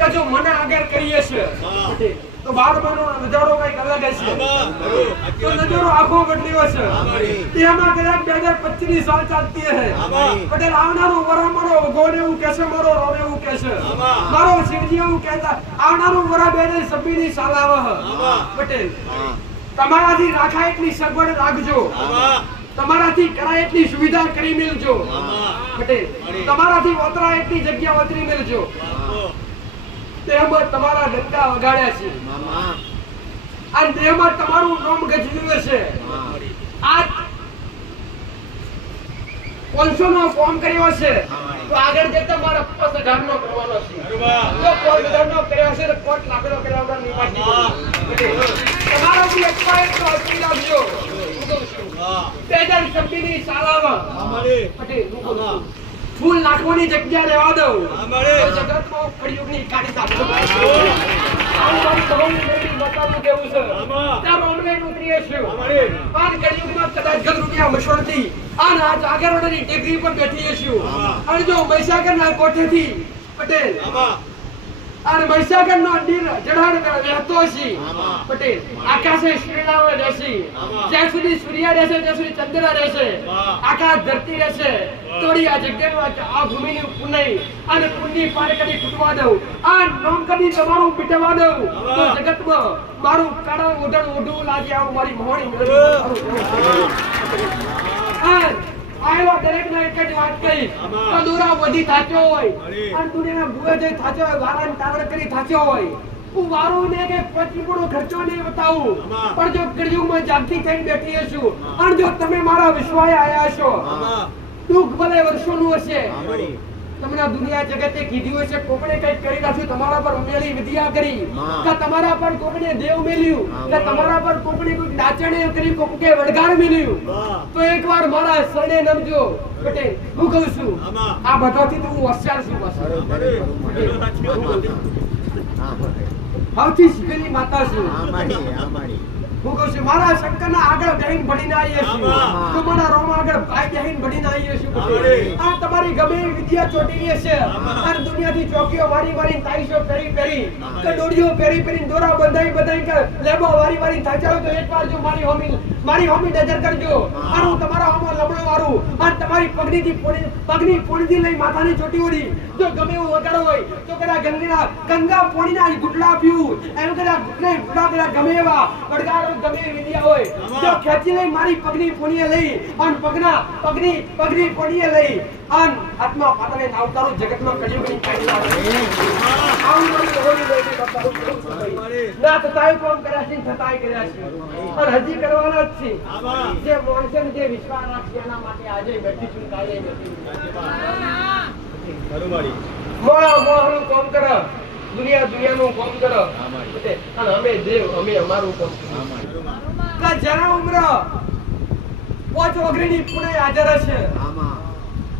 કે જો મને આગળ કરીએ છે પટેલ તો બાળપણનો નજારો કઈક અલગ હશે તો નજારો આખો બદલ્યો છે એમાં કદાચ 2025 સાલ ચાલતી હે પટેલ. આવનારો વરા મારો ગોળ એવું કહેશે, મારો રોમ એવું કહેશે, મારો શિવજી એવું કહેતા આવનારો વરા 2026 સાલ આવે પટેલ. તમારાથી રાખાય એટલી સગવડ રાખજો, તમારાથી કરાય એટલી સુવિધા કરી મેલજો પટેલ. તમારાથી વતરાય એટલી જગ્યા વતરી મેલજો. તેમાં તમારા ડંકા વગાડ્યા છે અને તેમાં તમારું નામ ગજવ્યું છે. આ 500 નો ફોર્મ કર્યો છે તો આગળ જતા મારા 50,000 નો કરવાનો છે. જો 50,000 નો કર્યો છે તો 5 લાખ નો કર્યા વગર નિભાતી તમારો બી એક્સપાયર તો અપીલ આપજો. 2026 ની સાલામાં પટેલ ફૂલ નાખવાની જગ્યા રહેવા દો. જગતમાં કળિયુગની કાઢી કાઢો. મારી સૌની મેરી બતાવું કેવું છે ત્યાં ઓનલાઈન ઉતરીએ છે આજ કળિયુગમાં કદાચ ગત રૂપિયા મશોરથી આજ આગળની ડિગ્રી પર બેઠીએ છીએ અને જો મહીસાગરના કોઠેથી પટેલ અને મહીસાગરનો દીર જડાડ રહેતો છે પટેલ. આકાશે શ્રીરામ રહેશે, જ્યાં સુધી સૂર્ય રહેશે ત્યાં સુધી ચંદ્ર રહેશે, આકાશ ધરતી રહેશે. તોડી આ જગ્યામાં આ ભૂમિની પુનઈ અને પુણ્ય પાર કરી ફૂટવા દઉં, આ નામ કદી તમારું પીટવા દઉં તો જગતમાં મારું કાળા ઓઢણ ઓઢું લાગે આવું મારી મોહણી આયલો દરેક ને એક જ વાત કહી તો દોરા વધી થાચ્યો હોય અને દુનિયાના ભૂએ જઈ થાચ્યો હોય, વારાને તારણ કરી થાચ્યો હોય. હું વારો ને કે પ્રતિપૂર્ણ ખર્ચો નહીં બતાવું પણ જો કળિયુગમાં જાગતી થઈને બેઠી છું અને જો તમે મારા વિશ્વાએ આયા છો દુઃખ ભલે વર્ષોનું હશે તમને દુનિયા જગતે કીધું હશે કોકણે કઈક કરી નાખ્યું, તમારા પર ઉમેલી વિદ્યા કરી કે તમારા પર કોકને દેવ મેલ્યું કે તમારા પર કોકને કોઈ ડાચણે કરી કોકે વડગાડ મેલ્યું તો એકવાર મારા શરણે નમજો પટેલ. હું કહું છું આ બધાથી તો હું હોશિયાર છું બસ. સૌથી શીખેલી માતા છું હું કહું છું મારા શંકરના આગળ બેહીન ભડીને આવીએ છીએ તો મારા રોમ આગળ ભાઈ બેહીન ભડીને આવીએ છીએ. આ તમારી ગમે વિદ્યા ચોટીલી છે અને દુનિયાથી ચોકીઓ વારી વારી તાઈશો પેરી પેરી કે દોડીઓ પેરી પેરી દોરા બંધાઈ બંધાઈ કે લેબો વારી વારી થાચાવ તો એકવાર જો મારી હોમી નજર કરજો અને હું તમારા હોમો લબડો વારું અને તમારી પગની પોણીથી લઈ માથાની ચોટી ઓડી જો ગમે એવું વગાડો હોય તો કદાચ ગંગા પોણીના ગુટલા પીવું એમ કદાચ ગુટલે ગુટલા ગમે એવા વડગાડ ગમે વિદ્યા હોય તો ખેંચી લઈ મારી પગની પોણીએ લઈ અને પગની પોણીએ લઈ અને આત્મા પાતળે આવતારો જગતમાં કળિયુગની કાઢી આવું હોળી દેવી બતાવું ના થતાય કોમ કર્યા છે થતાય કર્યા છે અને હજી કરવાના જ છે. જે મોનસન જે વિશ્વાસ રાખશે એના માટે આજે બેઠી છું કાલે બેઠી બરોબરી મોળાનું કામ કરો, દુનિયાનું કામ કરો અને અમે દેવ અમે અમારું કામ કરો. જરા ઉમર 5 વગરની પુણે હાજર છે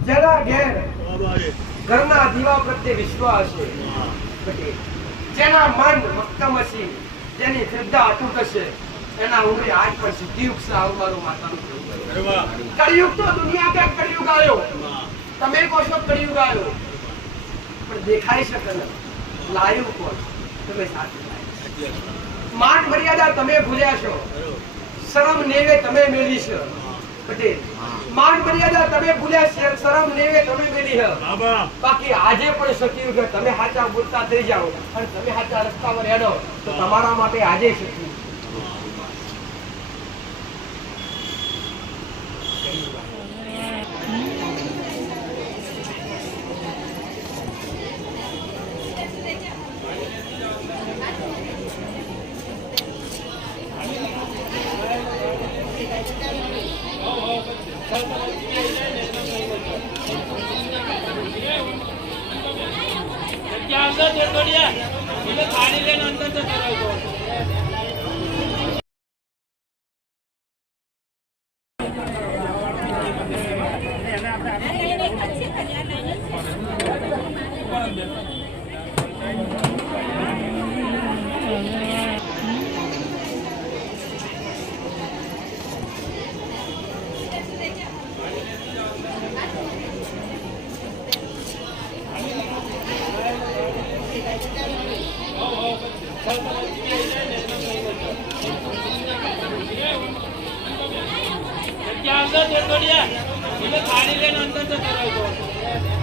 જરા ઘેર ઘરના દીવા પ્રત્યે વિશ્વાસ છે, જેના મન મક્કમ હશે, જેની શ્રદ્ધા અતૂટ હશે એના ઉમરે આજ પર સિદ્ધિયુગ છે આવવાનું માતાનું કળિયુગ તો દુનિયા કે કળિયુગ આવ્યો તમે કહો છો કળિયુગ આવ્યો પણ દેખાઈ શકે ને લાયું કોણ તમે સાચું માન મર્યાદા તમે ભૂલ્યા છો, શરમ નેવે તમે મેલી છે પટેલ. માન મર્યાદા તમે ભૂલ્યા છે, શરમ નેવે તમે મેલી છે. બાકી આજે પણ શક્યું કે તમે સાચા બોલતા થઈ જાઓ અને તમે સાચા રસ્તામાં હેડો તો તમારા માટે આજે શક્યું. ખાલી લઈને અંદર જતો રહ્યો. क्या अंदर देखो लिया, थाली लेना अंदर से करो।